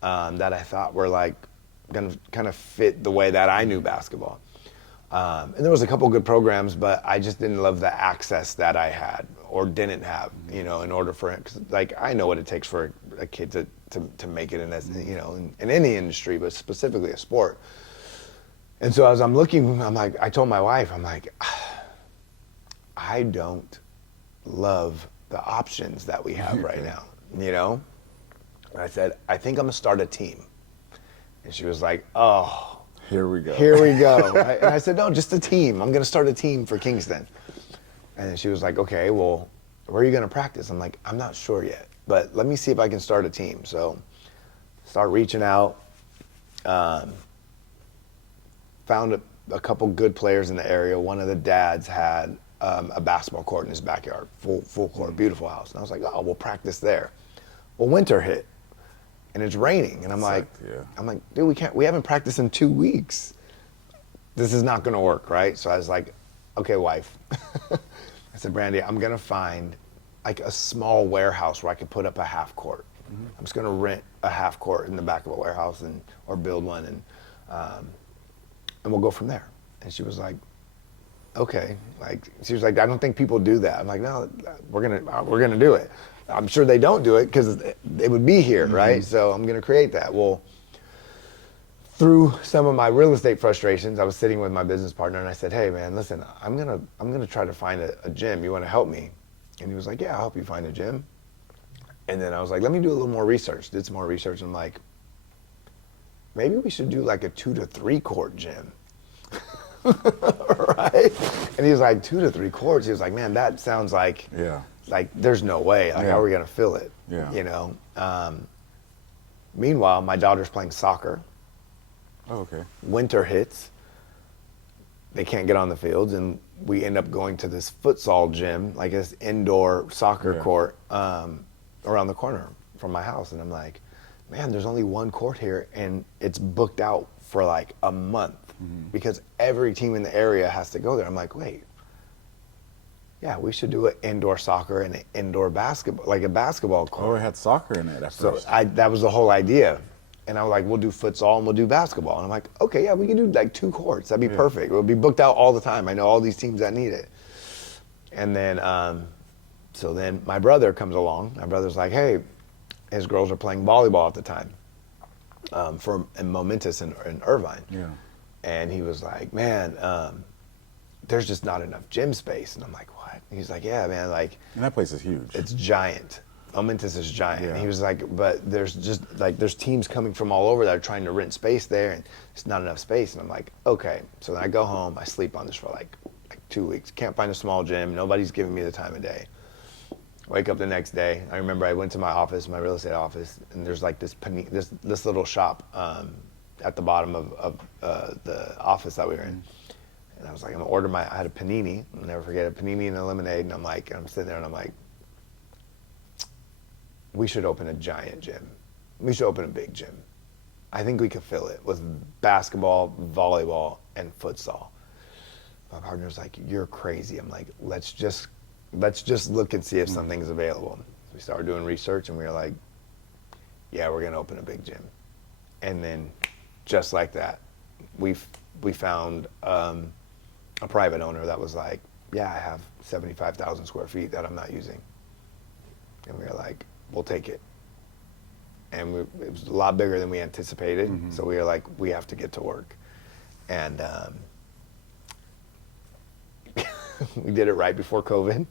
that I thought were like gonna kind of fit the way that I knew basketball. And there was a couple good programs, but I just didn't love the access that I had or didn't have, you know, in order for it. 'Cause, like, I know what it takes for a kid to make it in this, you know, in any industry, but specifically a sport. And so as I'm looking, I'm like, I told my wife, I'm like, I don't love the options that we have right now, you know? And I said, I think I'm gonna start a team. And she was like, oh. Here we go. Here we go. And I said, no, just a team. I'm going to start a team for Kingston. And then she was like, okay, well, where are you going to practice? I'm like, I'm not sure yet, but let me see if I can start a team. So start reaching out, found a couple good players in the area. One of the dads had a basketball court in his backyard, full court, beautiful house. And I was like, oh, we'll practice there. Well, winter hit. And it's raining, and I'm like, dude, we haven't practiced in 2 weeks. This is not gonna work, right? So I was like, okay, wife. I said, Brandy, I'm gonna find like a small warehouse where I could put up a half court. I'm just gonna rent a half court in the back of a warehouse or build one, and we'll go from there. And she was like, okay. Like, she was like, I don't think people do that. I'm like, no, we're gonna do it. I'm sure they don't do it because it would be here, right? So I'm going to create that. Well, through some of my real estate frustrations, I was sitting with my business partner and I said, hey man, listen, I'm gonna try to find a gym. You want to help me? And he was like, yeah, I'll help you find a gym. And then I was like, let me do a little more research. Did some more research, and I'm like, maybe we should do like a 2 to 3 court gym. Right? And he was like, 2 to 3 courts? He was like, man, that sounds like there's no way. Like, how are we gonna fill it? You know. Meanwhile, my daughter's playing soccer. Oh, okay. Winter hits. They can't get on the fields, and we end up going to this futsal gym, like this indoor soccer court, around the corner from my house. And I'm like, man, there's only one court here, and it's booked out for like a month because every team in the area has to go there. I'm like, wait. Yeah, we should do an indoor soccer and an indoor basketball, like a basketball court. Oh, it had soccer in it at first. So that was the whole idea. And I was like, we'll do futsal and we'll do basketball. And I'm like, okay, yeah, we can do like 2 courts. That'd be perfect. It'll be booked out all the time. I know all these teams that need it. And then, so then my brother comes along. My brother's like, hey, his girls are playing volleyball at the time in Momentous in Irvine. Yeah. And he was like, man, there's just not enough gym space. And I'm like, what? He's like, yeah, man, like. And that place is huge. It's giant. Momentous is giant. Yeah. He was like, but there's just like, there's teams coming from all over that are trying to rent space there, and it's not enough space. And I'm like, okay. So then I go home, I sleep on this for like 2 weeks. Can't find a small gym. Nobody's giving me the time of day. Wake up the next day. I remember I went to my office, my real estate office, and there's like this little shop. at the bottom of the office that we were in. And I was like, I'm gonna order I had a panini, I'll never forget, a panini and a lemonade. And I'm sitting there and I'm like, we should open a giant gym. We should open a big gym. I think we could fill it with basketball, volleyball, and futsal. My partner's like, you're crazy. I'm like, let's just look and see if something's available. So we started doing research and we were like, yeah, we're gonna open a big gym. And then just like that, we found a private owner that was like, yeah, I have 75,000 square feet that I'm not using. And we were like, we'll take it. And it was a lot bigger than we anticipated. So we were like, we have to get to work. And we did it right before COVID.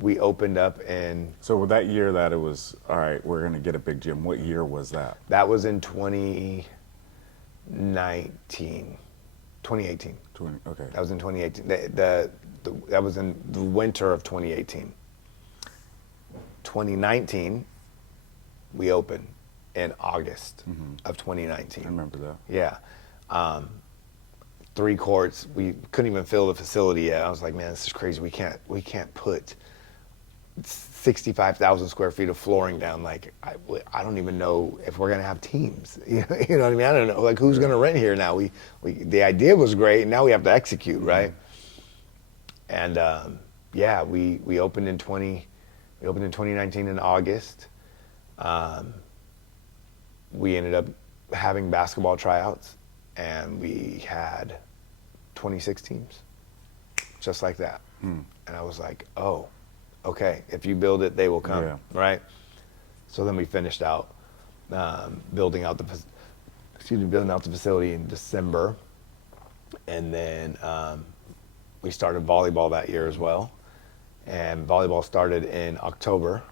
We opened up in... So that year that it was, all right, we're going to get a big gym, what year was that? That was in 2018. Okay. That was in 2018. That was in the winter of 2018. 2019, we opened in August of 2019. I remember that. Yeah. 3 courts. We couldn't even fill the facility yet. I was like, man, this is crazy. We can't put 65,000 square feet of flooring down. Like, I don't even know if we're gonna have teams. You know what I mean? I don't know. Like, who's gonna rent here now? The idea was great. Now we have to execute, right? And yeah, we opened in 2019 in August. We ended up having basketball tryouts, and we had 26 teams, just like that. And I was like, oh, okay, if you build it, they will come, right? So then we finished out building out the facility in December, and then we started volleyball that year as well. And volleyball started in October,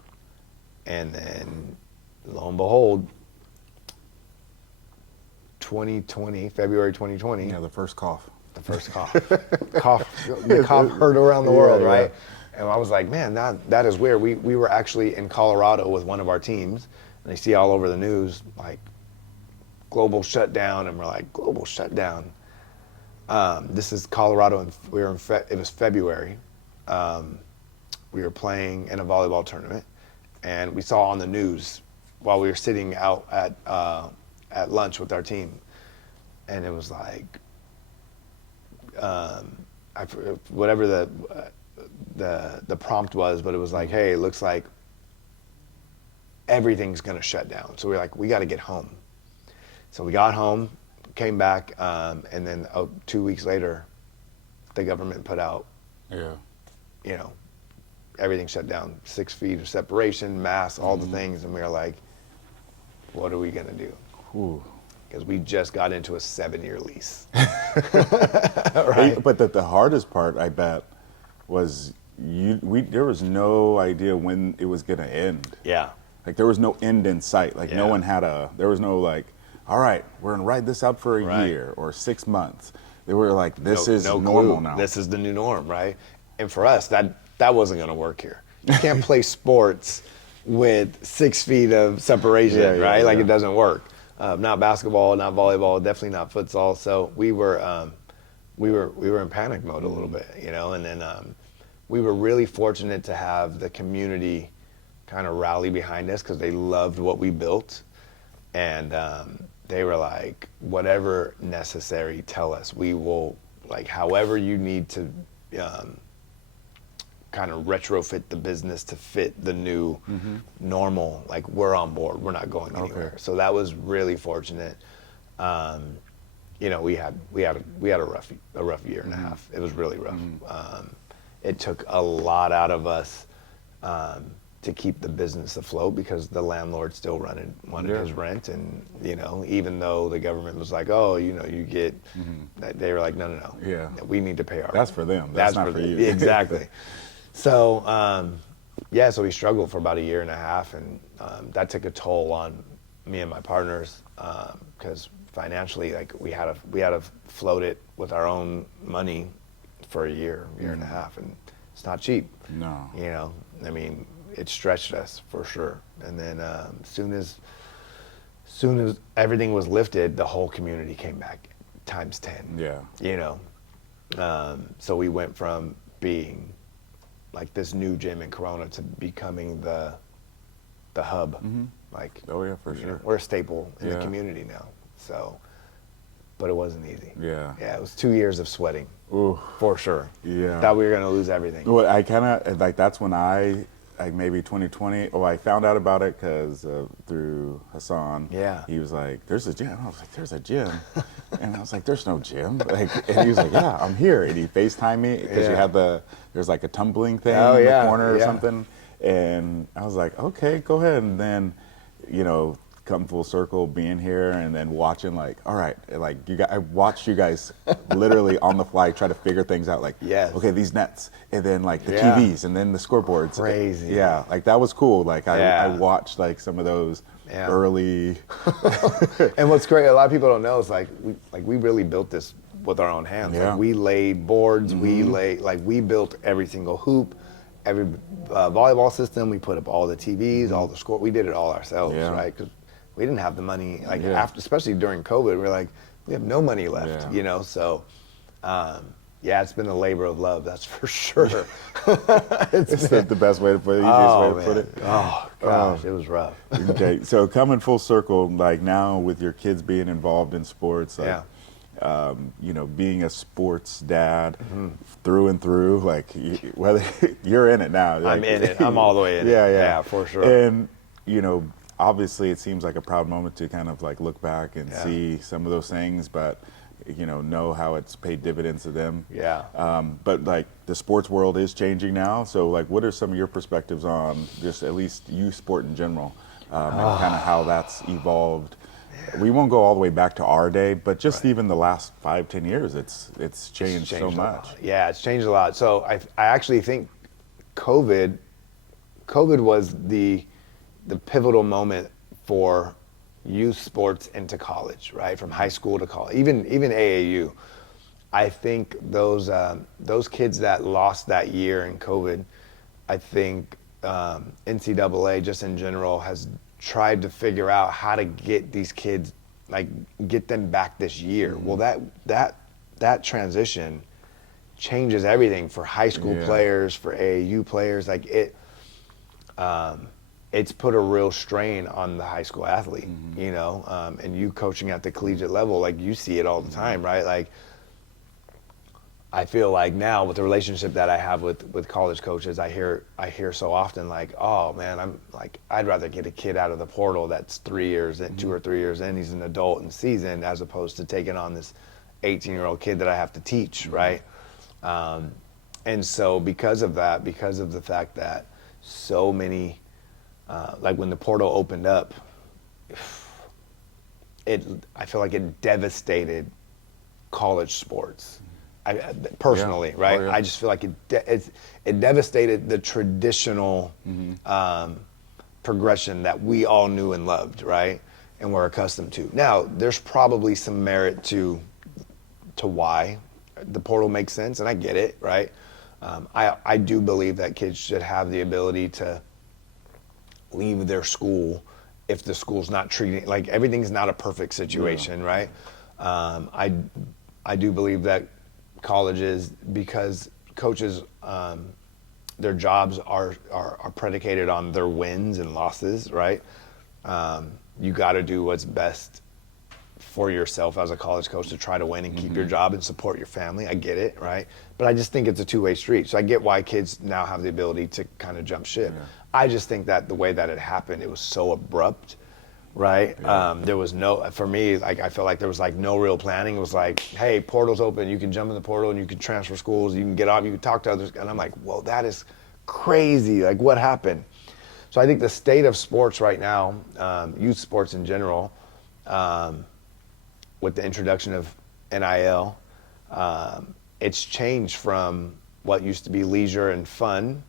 and then lo and behold, February 2020. Yeah, the first cough. The first cough. The cough heard around the world, right? And I was like, man, that is weird. We were actually in Colorado with one of our teams, and they see all over the news, like, global shutdown, and we're like, global shutdown? This is Colorado, and it was February. We were playing in a volleyball tournament, and we saw on the news while we were sitting out at lunch with our team, and it was like, whatever the prompt was, but it was like, hey, it looks like everything's gonna shut down. So we were like, we got to get home. So we got home, came back, and then 2 weeks later, the government put out, everything shut down, 6 feet of separation, masks, all the things, and we were like, what are we gonna do? Because we just got into a 7-year lease. Right? But the hardest part, I bet, was there was no idea when it was gonna end. Yeah. Like, there was no end in sight. Like, no one there was no like, all right, we're gonna ride this out for a year or 6 months. They were like, this is normal now. This is the new norm, right? And for us, that wasn't gonna work here. You can't play sports with 6 feet of separation, right? Like, it doesn't work. Not basketball, not volleyball, definitely not futsal. So we were in panic mode a little bit, and then we were really fortunate to have the community kind of rally behind us because they loved what we built, and they were like, whatever necessary, tell us. We will, like, however you need to kind of retrofit the business to fit the new normal, like, we're on board, we're not going anywhere. So that was really fortunate. We had a rough year and a half. It was really rough. It took a lot out of us to keep the business afloat because the landlord still wanted his rent, and even though the government was like, oh, you get, they were like, no, we need to pay our That's for them. That's not for you. Exactly. So so we struggled for about a year and a half, and that took a toll on me and my partners because financially, like, we had to float it with our own money for a year and a half, and it's not cheap. No. I mean, it stretched us for sure. And then as soon as everything was lifted, the whole community came back times 10. Yeah. You know, so we went from being like this new gym in Corona to becoming the hub. Like, Oh yeah, for you know, sure. we're a staple in the Yeah. community now. So, but it wasn't easy. Yeah. Yeah, it was 2 years of sweating. Ooh. For sure. Yeah. Thought we were gonna lose everything. Well, I kind of like that's when like maybe 2020. Oh, I found out about it because through Hassan. Yeah. He was like, "There's a gym." I was like, "There's a gym," and I was like, "There's no gym." Like, and he was like, "Yeah, I'm here." And he FaceTimed me because you Yeah. had there's like a tumbling thing Oh, in yeah, the corner or yeah. something, and I was like, "Okay, go ahead." And then, you know, come full circle being here and then watching like, all right, like I watched you guys literally on the fly try to figure things out, like, Yes. okay, these nets, and then like the Yeah. TVs and then the scoreboards. Crazy. Yeah, like that was cool. Like I Yeah. watched like some of those Yeah. early. And what's great, a lot of people don't know, is like we really built this with our own hands. Yeah. Like we laid boards, we built every single hoop, every volleyball system. We put up all the TVs, all the score. We did it all ourselves, Yeah. right? 'Cause we didn't have the money. Like Yeah. after, especially during COVID, we were like, we have no money left, Yeah. you know. So, yeah, it's been a labor of love, that's for sure. It's the best way to put it, easiest way to put it. Oh gosh, it was rough. Okay, so coming full circle, like now with your kids being involved in sports, like, Yeah. you know, being a sports dad through and through, like whether you're in it now. Like, I'm in it. I'm all the way in it. Yeah, Yeah, for sure. And, you know, obviously it seems like a proud moment to kind of like look back and Yeah. see some of those things, but, you know how it's paid dividends to them. Yeah. But like the sports world is changing now. So like, what are some of your perspectives on just at least youth sport in general, and kind of how that's evolved? We won't go all the way back to our day, but just even the last 5-10 years, it's changed so a much. lot. Yeah, it's changed a lot. So I actually think COVID was the pivotal moment for youth sports into college, right? From high school to college, even AAU. I think those kids that lost that year in COVID, I think NCAA just in general has tried to figure out how to get these kids, like get them back this year. Well, that transition changes everything for high school Yeah. players, for AAU players. Like it's put a real strain on the high school athlete, you know, and you coaching at the collegiate level, like you see it all the time, right? Like I feel like now with the relationship that I have with college coaches, I hear so often like, oh man, I'm like, I'd rather get a kid out of the portal that's 3 years in, 2 or 3 years in, he's an adult and seasoned, as opposed to taking on this 18-year-old kid that I have to teach, right? And so because of that, because of the fact that so many, like when the portal opened up, I feel like it devastated college sports. Personally, Yeah. right? Oh, yeah. I just feel like it devastated the traditional progression that we all knew and loved, right? And were accustomed to. Now, there's probably some merit to why the portal makes sense, and I get it, right? I do believe that kids should have the ability to leave their school if the school's not treating, like everything's not a perfect situation, right? I do believe that colleges, because coaches, their jobs are predicated on their wins and losses, right? You got to do what's best for yourself as a college coach to try to win and keep your job and support your family. I get it, right? But I just think it's a two-way street. So I get why kids now have the ability to kind of jump ship. Yeah. I just think that the way that it happened, it was so abrupt, right? Yeah. There was no, for me, like I felt like there was like no real planning. It was like, hey, portal's open, you can jump in the portal and you can transfer schools, you can get off, you can talk to others. And I'm like, whoa, that is crazy. Like what happened? So I think the state of sports right now, youth sports in general, with the introduction of NIL, it's changed from what used to be leisure and fun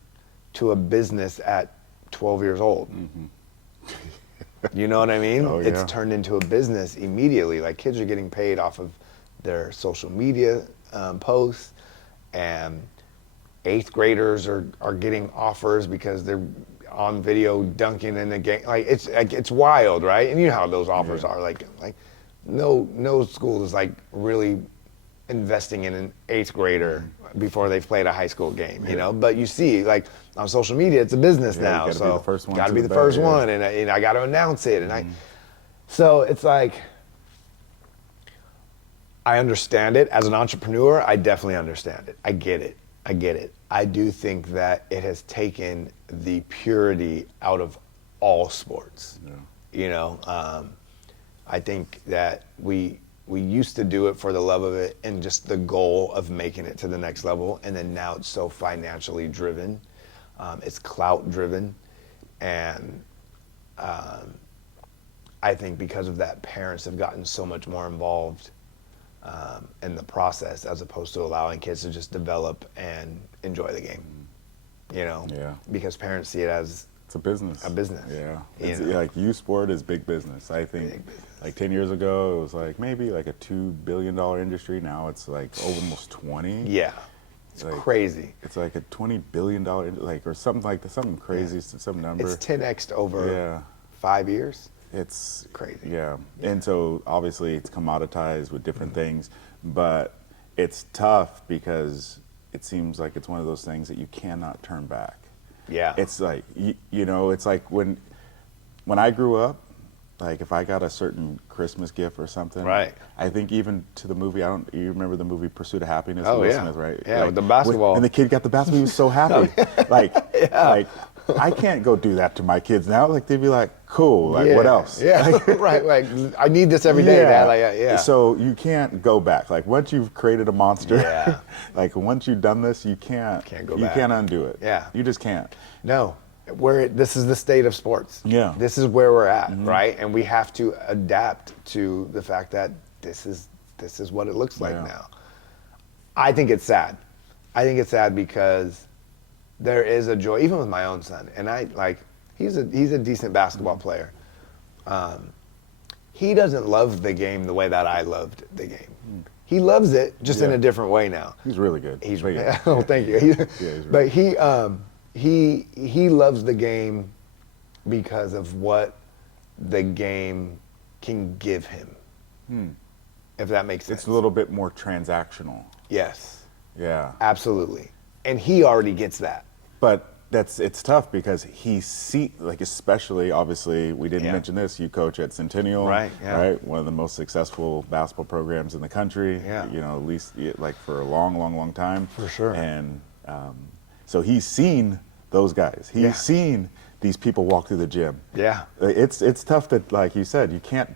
to a business at 12 years old. You know what I mean? Oh, It's yeah. turned into a business immediately. Like kids are getting paid off of their social media posts, and 8th graders are getting offers because they're on video dunking in the game. Like it's wild, right? And you know how those offers are. Like no school is like really investing in an 8th grader before they've played a high school game, you know. But you see, like on social media, it's a business now, you gotta so be the first one gotta to be the the bat, first yeah. one, and I got to announce it, and so it's like, I understand it as an entrepreneur. I definitely understand it. I get it. I do think that it has taken the purity out of all sports. Yeah. You know, I think that we used to do it for the love of it and just the goal of making it to the next level, and then now it's so financially driven, it's clout driven, and I think because of that, parents have gotten so much more involved in the process as opposed to allowing kids to just develop and enjoy the game. You know, because parents see it as it's a business. Yeah. It's like youth sport is big business. I think like 10 years ago it was like maybe like a $2 billion industry. Now it's like almost 20. Yeah. It's like, crazy. It's like a $20 billion like or something like that, something crazy, some number. It's 10x'd over 5 years. It's crazy. Yeah. And so obviously it's commoditized with different things, but it's tough because it seems like it's one of those things that you cannot turn back. Yeah. It's like, you know, it's like when I grew up, like if I got a certain Christmas gift or something, right? I think even to the movie, you remember the movie Pursuit of Happiness? Oh, Will yeah. Smith, right? Yeah, like, with the basketball. And the kid got the basketball, he was so happy. Like I can't go do that to my kids now. Like they'd be like, cool, like what else? Yeah, right. Like I need this every day, Dad. Like, So you can't go back. Like once you've created a monster, like once you've done this, you can't go back. You can't undo it. Yeah. You just can't. No. This is the state of sports. Yeah. This is where we're at, right? And we have to adapt to the fact that this is what it looks like now. I think it's sad. I think it's sad because there is a joy, even with my own son, and he's a decent basketball player. He doesn't love the game the way that I loved the game. He loves it just in a different way now. He's really good. He's oh, thank you. He's really but he loves the game because of what the game can give him. If that makes sense. It's a little bit more transactional. Yes. Yeah. Absolutely. And he already gets that. But it's tough because like especially obviously we didn't mention this, you coach at Centennial, right? One of the most successful basketball programs in the country, you know, at least like for a long time. For sure. And so he's seen those guys. He's seen these people walk through the gym. Yeah. It's tough to, like you said, you can't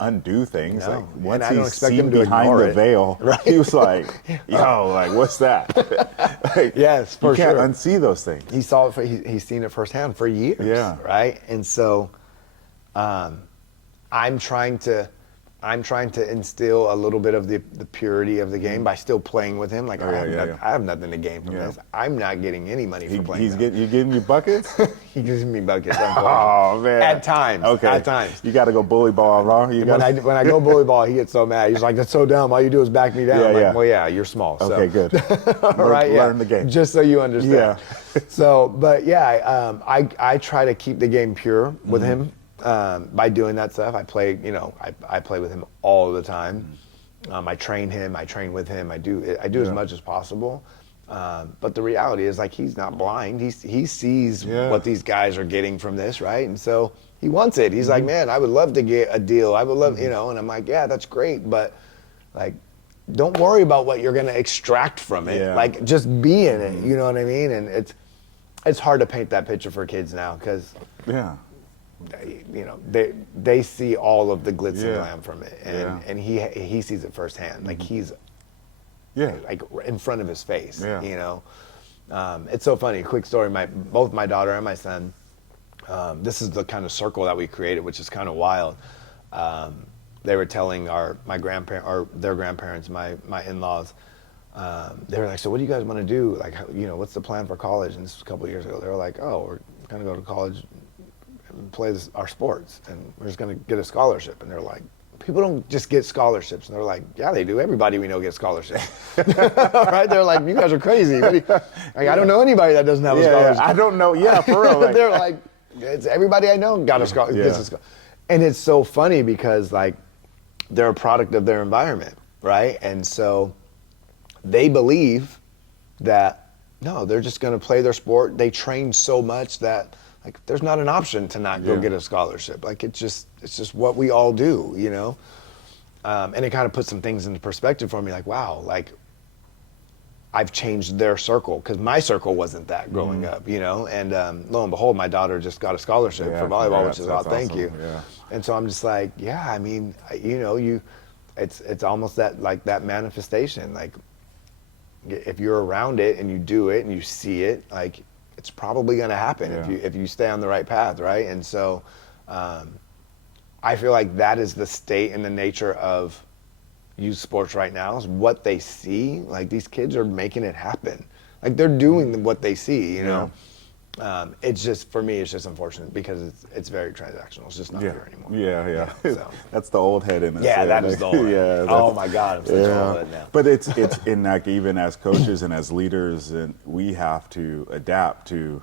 undo things. No. Like once he's seen behind the veil, he was like, yo, like what's that? Like, yes, for sure. You can't unsee those things. He saw it he's seen it firsthand for years. Yeah. Right? And so I'm trying to instill a little bit of the purity of the game by still playing with him. Like I have nothing to gain from this. I'm not getting any money for playing. You giving you buckets? He gives me buckets. Oh man! At times. Okay. At times. You got to go bully ball, wrong? When I go bully ball, he gets so mad. He's like, "That's so dumb. All you do is back me down." I'm like, well, yeah, you're small. So. Okay, good. Learn the game. Just so you understand. Yeah. So, but yeah, I try to keep the game pure with him. By doing that stuff, I play with him all the time. I train him, I train with him, I do as much as possible. But the reality is, like, he's not blind. He sees what these guys are getting from this, right? And so he wants it. He's like, man, I would love to get a deal. I would love, and I'm like, yeah, that's great, but like, don't worry about what you're gonna extract from it. Like, just be in it. You know what I mean? And it's hard to paint that picture for kids now because they see all of the glitz and glam from it, and he sees it firsthand. Like he's like in front of his face. It's so funny. Quick story: both my daughter and my son. This is the kind of circle that we created, which is kind of wild. They were telling my grandparent or their grandparents, my in-laws. They were like, "So what do you guys want to do? Like, what's the plan for college?" And this was a couple of years ago. They were like, "Oh, we're gonna go to college and play our sports, and we're just going to get a scholarship." And they're like, people don't just get scholarships. And they're like, yeah, they do. Everybody we know gets scholarships. Right? They're like, you guys are crazy. Like, I don't know anybody that doesn't have a scholarship. I don't know. Yeah, for real. Like, they're like, it's everybody I know got a scholarship. And it's so funny because like they're a product of their environment, right? And so they believe that, no, they're just going to play their sport. They train so much that like there's not an option to not go get a scholarship. Like it's just what we all do, you know? And it kind of puts some things into perspective for me, like, wow, like I've changed their circle, because my circle wasn't that growing up, you know? And lo and behold, my daughter just got a scholarship for volleyball, which is awesome. Thank you. Yeah. And so I'm just like, yeah, I mean, you know, it's almost that manifestation. Like if you're around it and you do it and you see it, like it's probably going to happen if you stay on the right path, right? And so I feel like that is the state and the nature of youth sports right now, is what they see. Like these kids are making it happen. Like they're doing what they see, you know? It's just, for me, it's just unfortunate because it's very transactional. It's just not here anymore. Yeah. So. That's the old head in us. Yeah, that is the old head. Oh my God, I'm such an old head now. But it's in like, even as coaches and as leaders, and we have to adapt to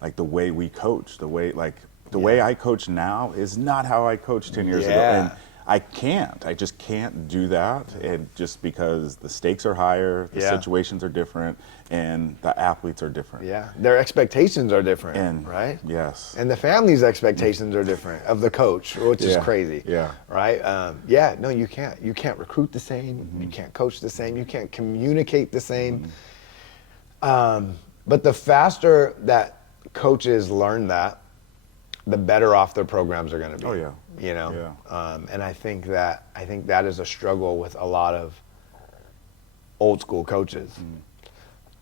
like the way we coach, the way I coach now is not how I coached 10 years ago. And I just can't do that. And just because the stakes are higher, the situations are different, and the athletes are different. Yeah, their expectations are different, right? Yes. And the family's expectations are different of the coach, which is crazy. Yeah. Right? No, you can't. You can't recruit the same. You can't coach the same. You can't communicate the same. But the faster that coaches learn that, the better off their programs are going to be. Oh yeah. You know, and I think that is a struggle with a lot of old school coaches.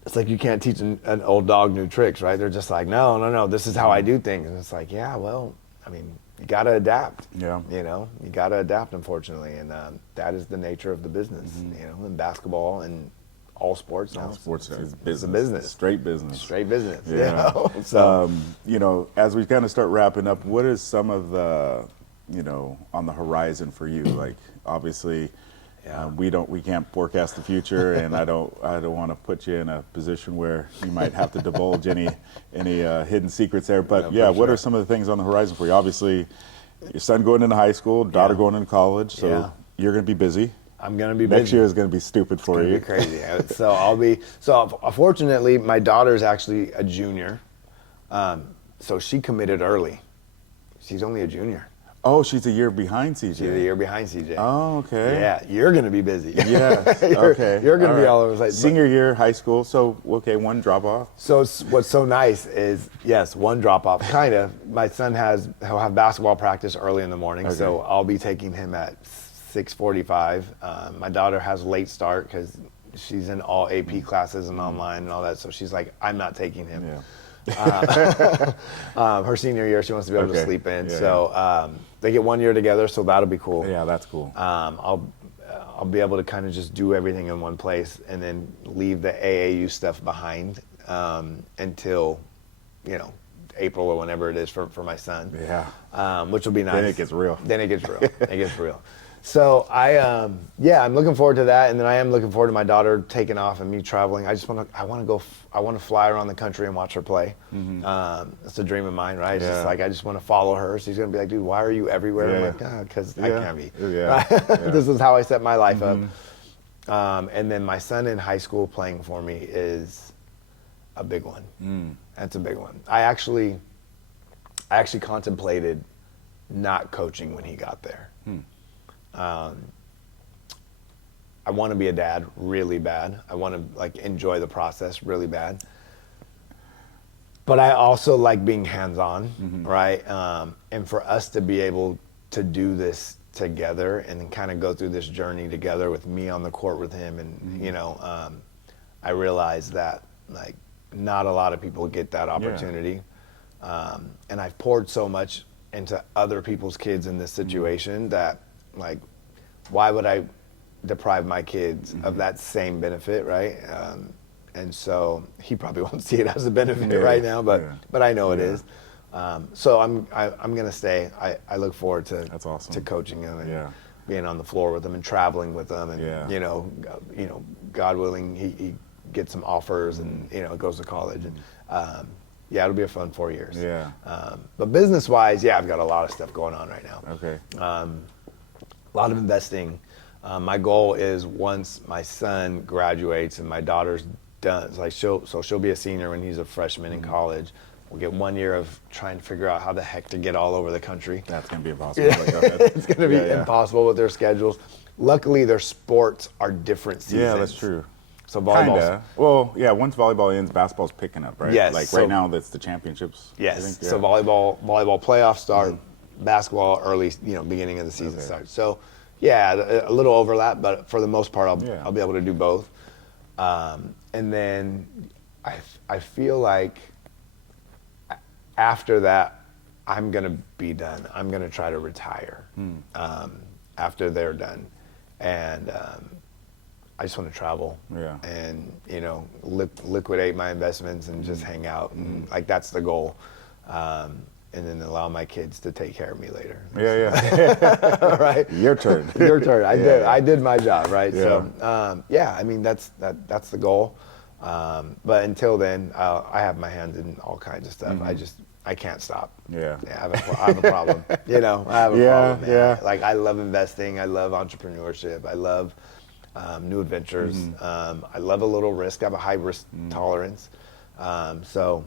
It's like you can't teach an old dog new tricks, right? They're just like, no, this is how I do things. And it's like, yeah, well, I mean, you got to adapt. Yeah. You know, you got to adapt, unfortunately. And that is the nature of the business, you know, in basketball and all sports now. All sports is business. It's a business. Straight business. Straight business. Yeah. You know? So, you know, as we kind of start wrapping up, what is some of the, you know, on the horizon for you? Like, obviously, we can't forecast the future, and I don't want to put you in a position where you might have to divulge any hidden secrets there. But what are some of the things on the horizon for you? Obviously, your son going into high school, daughter going into college, so you're going to be busy. I'm going to be busy. Next year is going to be stupid for you. It's going to be crazy. So fortunately, my daughter is actually a junior, so she committed early. She's only a junior. Oh, she's a year behind CJ. She's a year behind CJ. Oh, okay. Yeah, you're going to be busy. Yeah, okay. You're going to be all over the place. Senior year, high school, so, okay, one drop-off. So what's so nice is, yes, one drop-off, kind of. My son he'll have basketball practice early in the morning, so I'll be taking him at 6:45. My daughter has a late start because she's in all AP classes and online and all that, so she's like, I'm not taking him. Her senior year, she wants to be able to sleep in. They get 1 year together, so that'll be cool. Yeah, that's cool. I'll be able to kind of just do everything in one place and then leave the AAU stuff behind until, you know, April or whenever it is for my son. Yeah. Which will be nice. Then it gets real. It gets real. So I'm looking forward to that, and then I am looking forward to my daughter taking off and me traveling. I want to fly around the country and watch her play. It's a dream of mine, right? It's just like I just want to follow her. She's gonna be like, dude, why are you everywhere? I'm like, because I can't be. This is how I set my life up. And then my son in high school playing for me is a big one. That's a big one. I actually contemplated not coaching when he got there. I want to be a dad really bad. I want to like enjoy the process really bad. But I also like being hands-on, right? And for us to be able to do this together and then kind of go through this journey together with me on the court with him, and you know, I realized that like not a lot of people get that opportunity. And I've poured so much into other people's kids in this situation that, like, why would I deprive my kids of that same benefit, right? And so he probably won't see it as a benefit right now, but I know it is. So I'm gonna stay. I look forward to That's awesome. to coaching him. And being on the floor with them and traveling with them, and Yeah. God willing, he gets some offers, and goes to college, and yeah, it'll be a fun 4 years. Yeah. But business wise, yeah, I've got a lot of stuff going on right now. Okay. A lot of investing. My goal is once my son graduates and my daughter's done, like she'll be a senior when he's a freshman in college. We'll get 1 year of trying to figure out how the heck to get all over the country. That's going to be impossible. Yeah. It's going to be impossible with their schedules. Luckily, their sports are different seasons. Yeah, that's true. So volleyball. Kinda. Well, yeah, once volleyball ends, basketball's picking up, right? Yes. Like So- right now, that's the championships. Yes. I think, So volleyball playoffs start, basketball early, beginning of the season Okay. starts. So yeah, a little overlap, but for the most part, I'll be able to do both. And then I feel like after that, I'm gonna be done. I'm gonna try to retire after they're done, and I just want to travel. Yeah. And liquidate my investments and just hang out, and like that's the goal. And then allow my kids to take care of me later. Yeah. All right. Your turn. Your turn. Yeah. I did my job, right? Yeah. So I mean that's the goal. But until then, I have my hands in all kinds of stuff. I can't stop. Yeah. I have a problem. I have a problem. Man. Yeah. Like I love investing. I love entrepreneurship. I love new adventures. I love a little risk. I have a high risk tolerance. So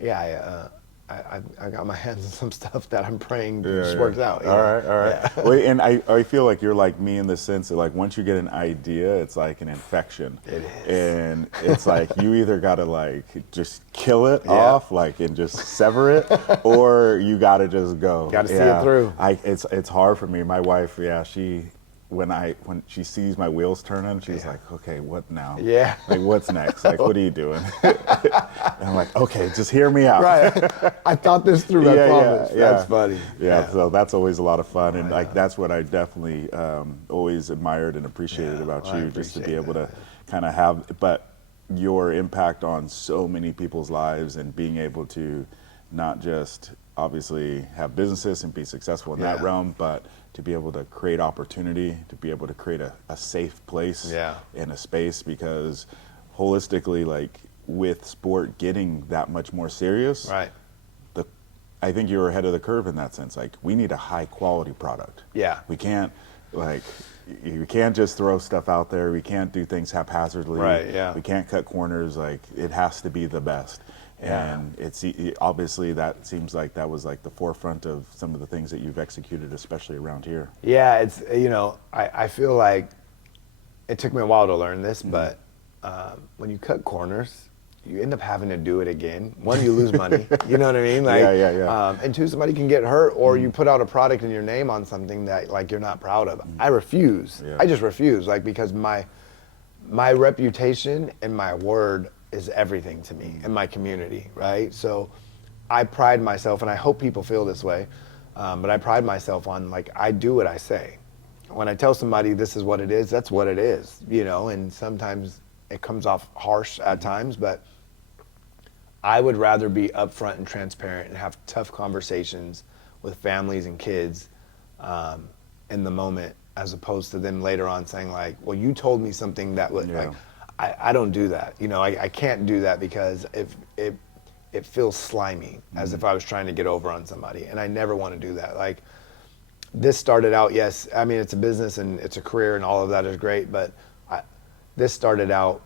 yeah, I got my hands in some stuff that I'm praying just works out. All right. Yeah. Well, and I feel like you're like me in the sense that like once you get an idea, it's like an infection. It is. And it's like you either gotta like just kill it off, like and just sever it, or you gotta just go. Gotta see it through. It's hard for me. My wife, when she sees my wheels turning, she's like, okay, what now? Yeah. Like, what's next? Like, what are you doing? And I'm like, okay, just hear me out. Right. I thought this through. I promise. That's funny. Yeah, so that's always a lot of fun, and like that's what I definitely always admired and appreciated about you, just to be able to kind of have, but your impact on so many people's lives, and being able to not just obviously have businesses and be successful in that realm, but to be able to create opportunity, to be able to create a safe place in a space, because holistically, like with sport getting that much more serious, Right. I think you're ahead of the curve in that sense. Like we need a high quality product. Yeah. We can't you can't just throw stuff out there. We can't do things haphazardly. Right, yeah. We can't cut corners. Like it has to be the best. Yeah. And it's obviously that seems like that was like the forefront of some of the things that you've executed, especially around here. Yeah, it's I feel like it took me a while to learn this, but when you cut corners, you end up having to do it again. One, you lose money. You know what I mean? Like, yeah. And two, somebody can get hurt, or you put out a product and your name on something that like you're not proud of. I refuse. Yeah. I just refuse, like because my reputation and my word is everything to me and my community, right? So I pride myself, and I hope people feel this way, but I pride myself on like I do what I say. When I tell somebody this is what it is, that's what it is, and sometimes it comes off harsh at times, but I would rather be upfront and transparent and have tough conversations with families and kids in the moment, as opposed to them later on saying like, well, you told me something that would like, I don't do that. I can't do that because it feels slimy, as if I was trying to get over on somebody, and I never want to do that. Like this started out, yes, I mean, it's a business and it's a career and all of that is great, but this started out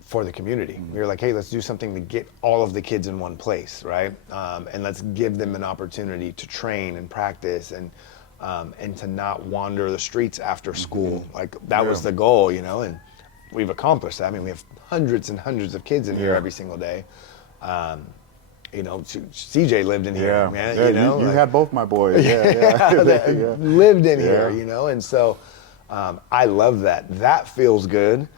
for the community. We were like, hey, let's do something to get all of the kids in one place, right? And let's give them an opportunity to train and practice and to not wander the streets after school. Like that was the goal, and we've accomplished that. I mean, we have hundreds and hundreds of kids in here every single day. CJ lived in here, man. You had both my boys. Lived in here, and so I love that. That feels good.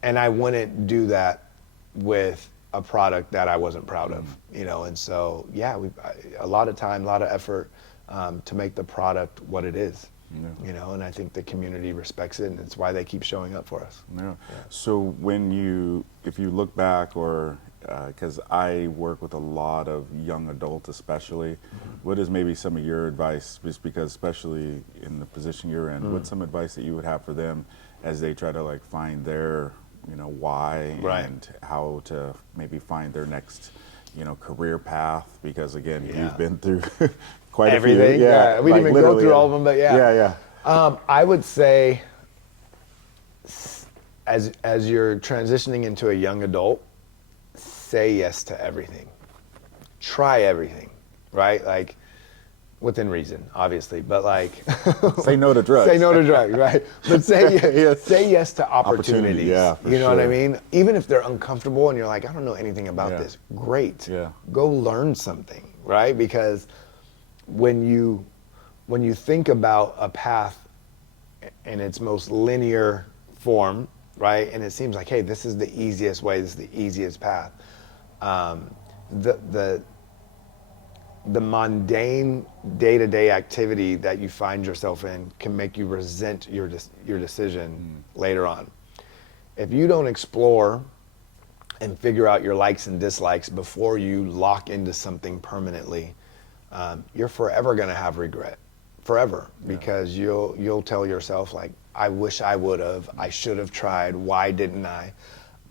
And I wouldn't do that with a product that I wasn't proud of, and so, a lot of time, a lot of effort to make the product what it is, and I think the community respects it, and it's why they keep showing up for us. Yeah. So if you look back, or because I work with a lot of young adults especially. What is maybe some of your advice, just because especially in the position you're in, what's some advice that you would have for them as they try to like find their, why, Right. and how to maybe find their next, career path? Because again, Yeah. you've been through quite Everything. a few. Yeah. We like didn't even go literally through all of them, but yeah. Yeah. I would say, as you're transitioning into a young adult, say yes to everything. Try everything, right? Like, within reason, obviously, but like Say no to drugs. say no to drugs, right? But say Yes. say yes to opportunities. Yeah, for you know what I sure. mean? Even if they're uncomfortable and you're like, I don't know anything about Yeah. this. Great. Yeah. Go learn something, right? Because when you think about a path in its most linear form, right? And it seems like, hey, this is the easiest way, this is the easiest path. The mundane day-to-day activity that you find yourself in can make you resent your decision later on. If you don't explore and figure out your likes and dislikes before you lock into something permanently, you're forever going to have regret, forever, because you'll tell yourself like, I wish I would have, I should have tried, why didn't I?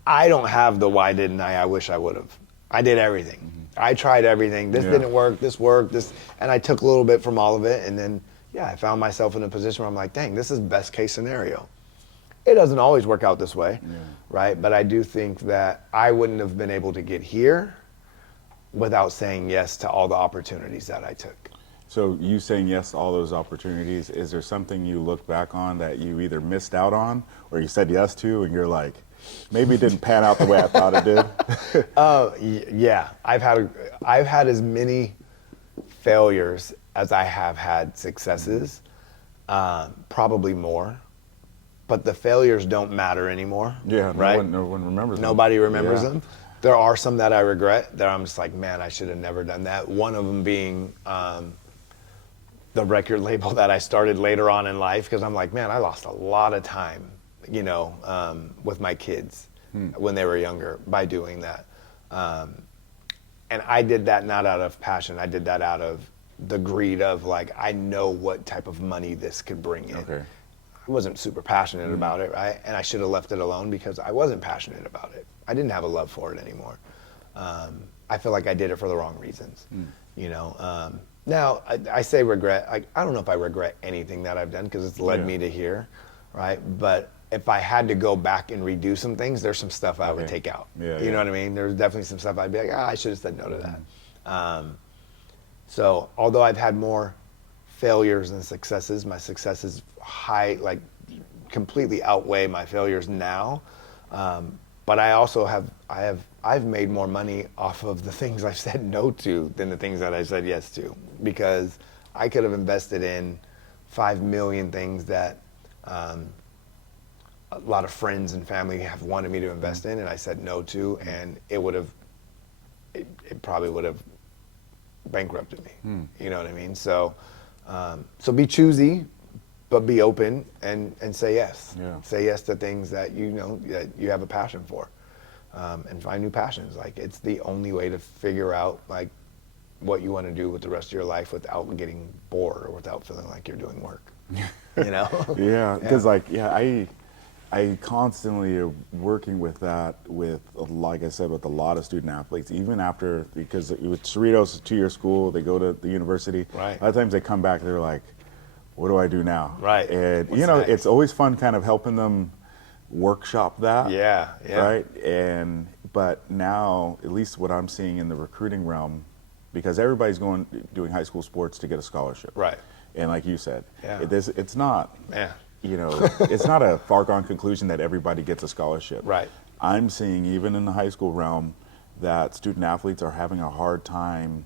I don't have the why didn't I wish I would have. I did everything. I tried everything. This didn't work, this worked, and I took a little bit from all of it, and then, I found myself in a position where I'm like, dang, this is best case scenario. It doesn't always work out this way, right? But I do think that I wouldn't have been able to get here without saying yes to all the opportunities that I took. So you saying yes to all those opportunities, is there something you look back on that you either missed out on or you said yes to and you're like, maybe it didn't pan out the way I thought it did? Yeah, I've had as many failures as I have had successes, probably more. But the failures don't matter anymore. Yeah, right? no one remembers them. Nobody remembers Yeah. them. There are some that I regret that I'm just like, man, I should have never done that. One of them being the record label that I started later on in life, because I'm like, man, I lost a lot of time, with my kids when they were younger by doing that. And I did that not out of passion. I did that out of the greed of like, I know what type of money this could bring in. Okay. I wasn't super passionate about it, right? And I should have left it alone because I wasn't passionate about it. I didn't have a love for it anymore. I feel like I did it for the wrong reasons, Now, I say regret. I don't know if I regret anything that I've done because it's led me to here, right? But if I had to go back and redo some things, there's some stuff I would take out. You know what I mean? There's definitely some stuff I'd be like, I should have said no to that. So although I've had more failures than successes, my successes completely outweigh my failures now. But I also I've made more money off of the things I've said no to than the things that I said yes to, because I could have invested in 5 million things that a lot of friends and family have wanted me to invest in, and I said no to, and it probably would have bankrupted me. You know what I mean? So be choosy, but be open and say yes. Say yes to things that that you have a passion for, and find new passions. Like, it's the only way to figure out like what you want to do with the rest of your life without getting bored or without feeling like you're doing work. Yeah, because I constantly am working with that with, like I said, with a lot of student athletes, even after, because with Cerritos, 2-year school, they go to the university. Right. A lot of times they come back, they're like, what do I do now? Right. And What's next? it's always fun kind of helping them workshop that. Yeah. Right. But now, at least what I'm seeing in the recruiting realm, because everybody's doing high school sports to get a scholarship. Right. And like you said, Yeah. it's not. Yeah. It's not a foregone conclusion that everybody gets a scholarship. Right. I'm seeing, even in the high school realm, that student athletes are having a hard time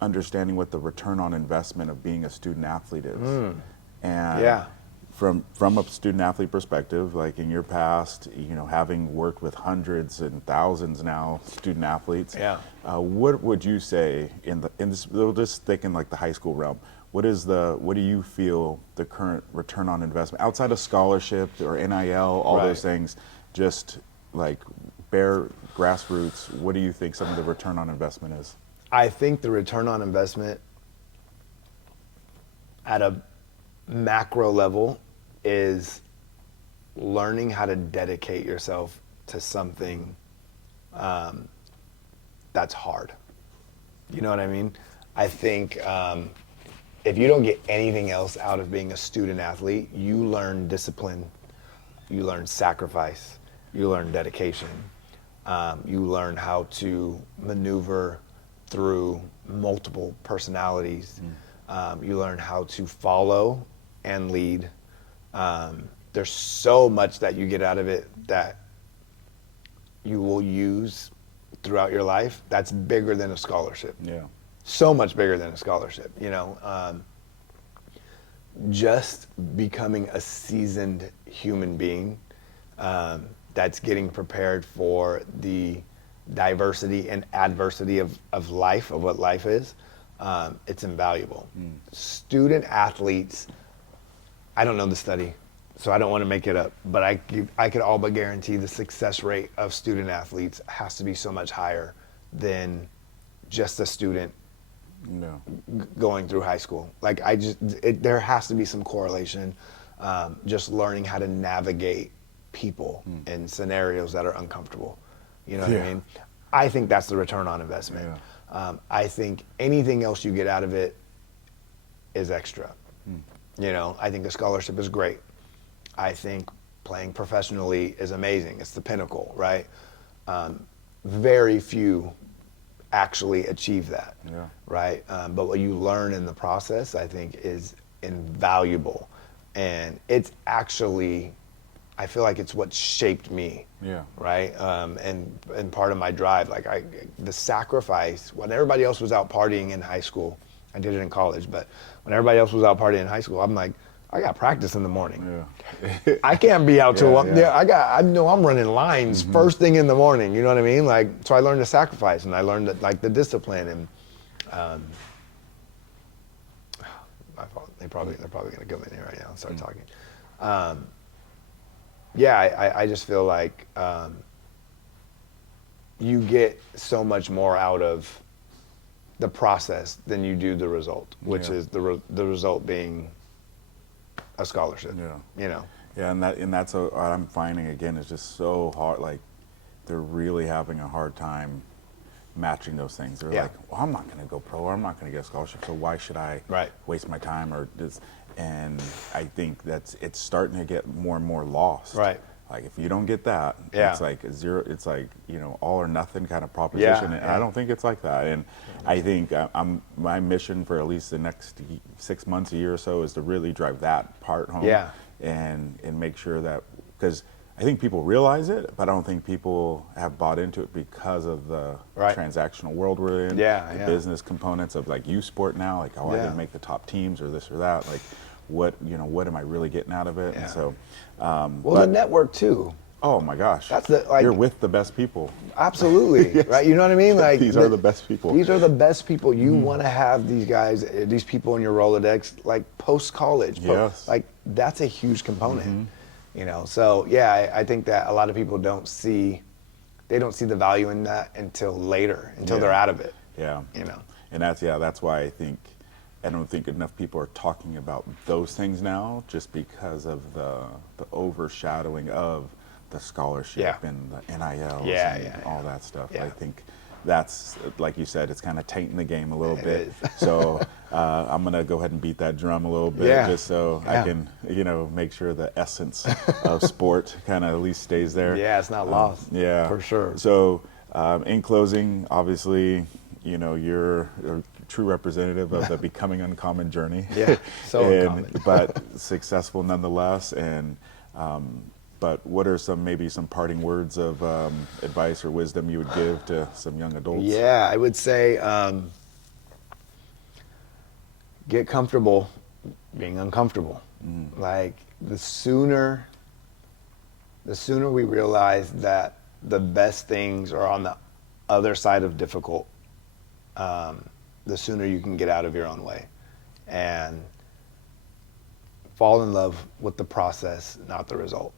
understanding what the return on investment of being a student athlete is. And from a student athlete perspective, like in your past, having worked with hundreds and thousands now student athletes, what would you say in this, we'll just think in like the high school realm, what do you feel the current return on investment outside of scholarship or NIL, all those things, just like bare grassroots, what do you think some of the return on investment is? I think the return on investment at a macro level is learning how to dedicate yourself to something that's hard. You know what I mean? I think if you don't get anything else out of being a student athlete, you learn discipline, you learn sacrifice, you learn dedication, you learn how to maneuver through multiple personalities. You learn how to follow and lead. There's so much that you get out of it that you will use throughout your life that's bigger than a scholarship. Yeah. So much bigger than a scholarship, just becoming a seasoned human being that's getting prepared for the diversity and adversity of life, of what life is, it's invaluable. Student athletes, I don't know the study, so I don't want to make it up, but I could all but guarantee the success rate of student athletes has to be so much higher than just a student going through high school. Like there has to be some correlation, just learning how to navigate people in scenarios that are uncomfortable. You know what I mean? I think that's the return on investment. I think anything else you get out of it is extra. I think a scholarship is great. I think playing professionally is amazing. It's the pinnacle, right? Very few actually achieve that, right? But what you learn in the process, I think, is invaluable. And it's actually, I feel like it's what shaped me, right? And part of my drive, like the sacrifice, when everybody else was out partying in high school, I did it in college, but when everybody else was out partying in high school, I'm like, I got practice in the morning. I can't be out till I know I'm running lines first thing in the morning. You know what I mean? Like, so I learned to sacrifice, and I learned that, like, the discipline, and they're probably gonna come in here right now and start talking. I just feel like you get so much more out of the process than you do the result, which is the result being a scholarship. And that's what I'm finding again is just so hard. Like, they're really having a hard time matching those things. They're like, well, I'm not going to go pro, or I'm not going to get a scholarship, so why should I waste my time or this? And I think it's starting to get more and more lost. Right. Like, if you don't get that, it's like zero. It's like, all or nothing kind of proposition. And I don't think it's like that. And I think my mission for at least the next 6 months, a year or so, is to really drive that part home. And make sure that, because I think people realize it, but I don't think people have bought into it because of the transactional world we're in. The business components of, like, U Sport now, like, I didn't make the top teams or this or that. Like, what am I really getting out of it? And so, the network too. Oh my gosh, that's you're with the best people. Absolutely, right? You know what I mean? Like, these are the best people. These are the best people. You want to have these guys, these people in your Rolodex, like post college. Like, that's a huge component. So I think that a lot of people don't see the value in that until later, until they're out of it. And that's why I don't think enough people are talking about those things now, just because of the overshadowing of the scholarship and the NILs and all that stuff. I think that's, like you said, it's kind of tainting the game a little bit. So I'm going to go ahead and beat that drum a little bit, just so I can, make sure the essence of sport kind of at least stays there. It's not lost. For sure. So in closing, obviously, you're a true representative of the becoming uncommon journey. Uncommon. But successful nonetheless. And but what are some parting words of advice or wisdom you would give to some young adults? I would say get comfortable being uncomfortable. Like, the sooner we realize that the best things are on the other side of difficult, the sooner you can get out of your own way and fall in love with the process, not the result.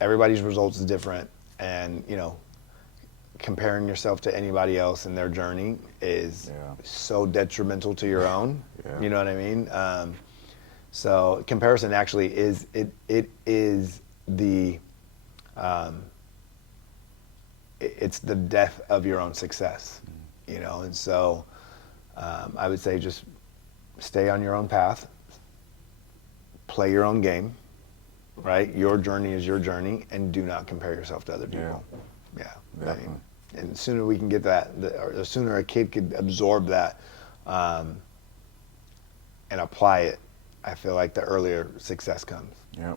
Everybody's results is different, and comparing yourself to anybody else in their journey is so detrimental to your own. You know what I mean? So comparison actually is it's the death of your own success, you know. And so I would say just stay on your own path, play your own game, right? Your journey is your journey, and do not compare yourself to other people. I mean, and the sooner we can get that, or the sooner a kid could absorb that and apply it, I feel like the earlier success comes. Yeah,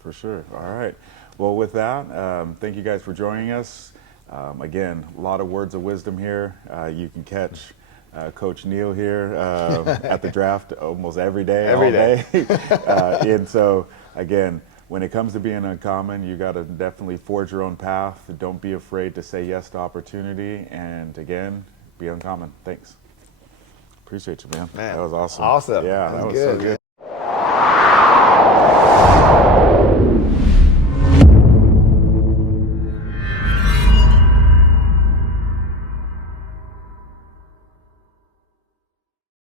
for sure. All right. Well, with that, thank you guys for joining us. Again, a lot of words of wisdom here. You can catch Coach Neal here at the draft almost every day. Every day. And so, again, when it comes to being uncommon, you got to definitely forge your own path. Don't be afraid to say yes to opportunity. And again, be uncommon. Thanks. Appreciate you, man. That was awesome. Awesome. Yeah, that was so good.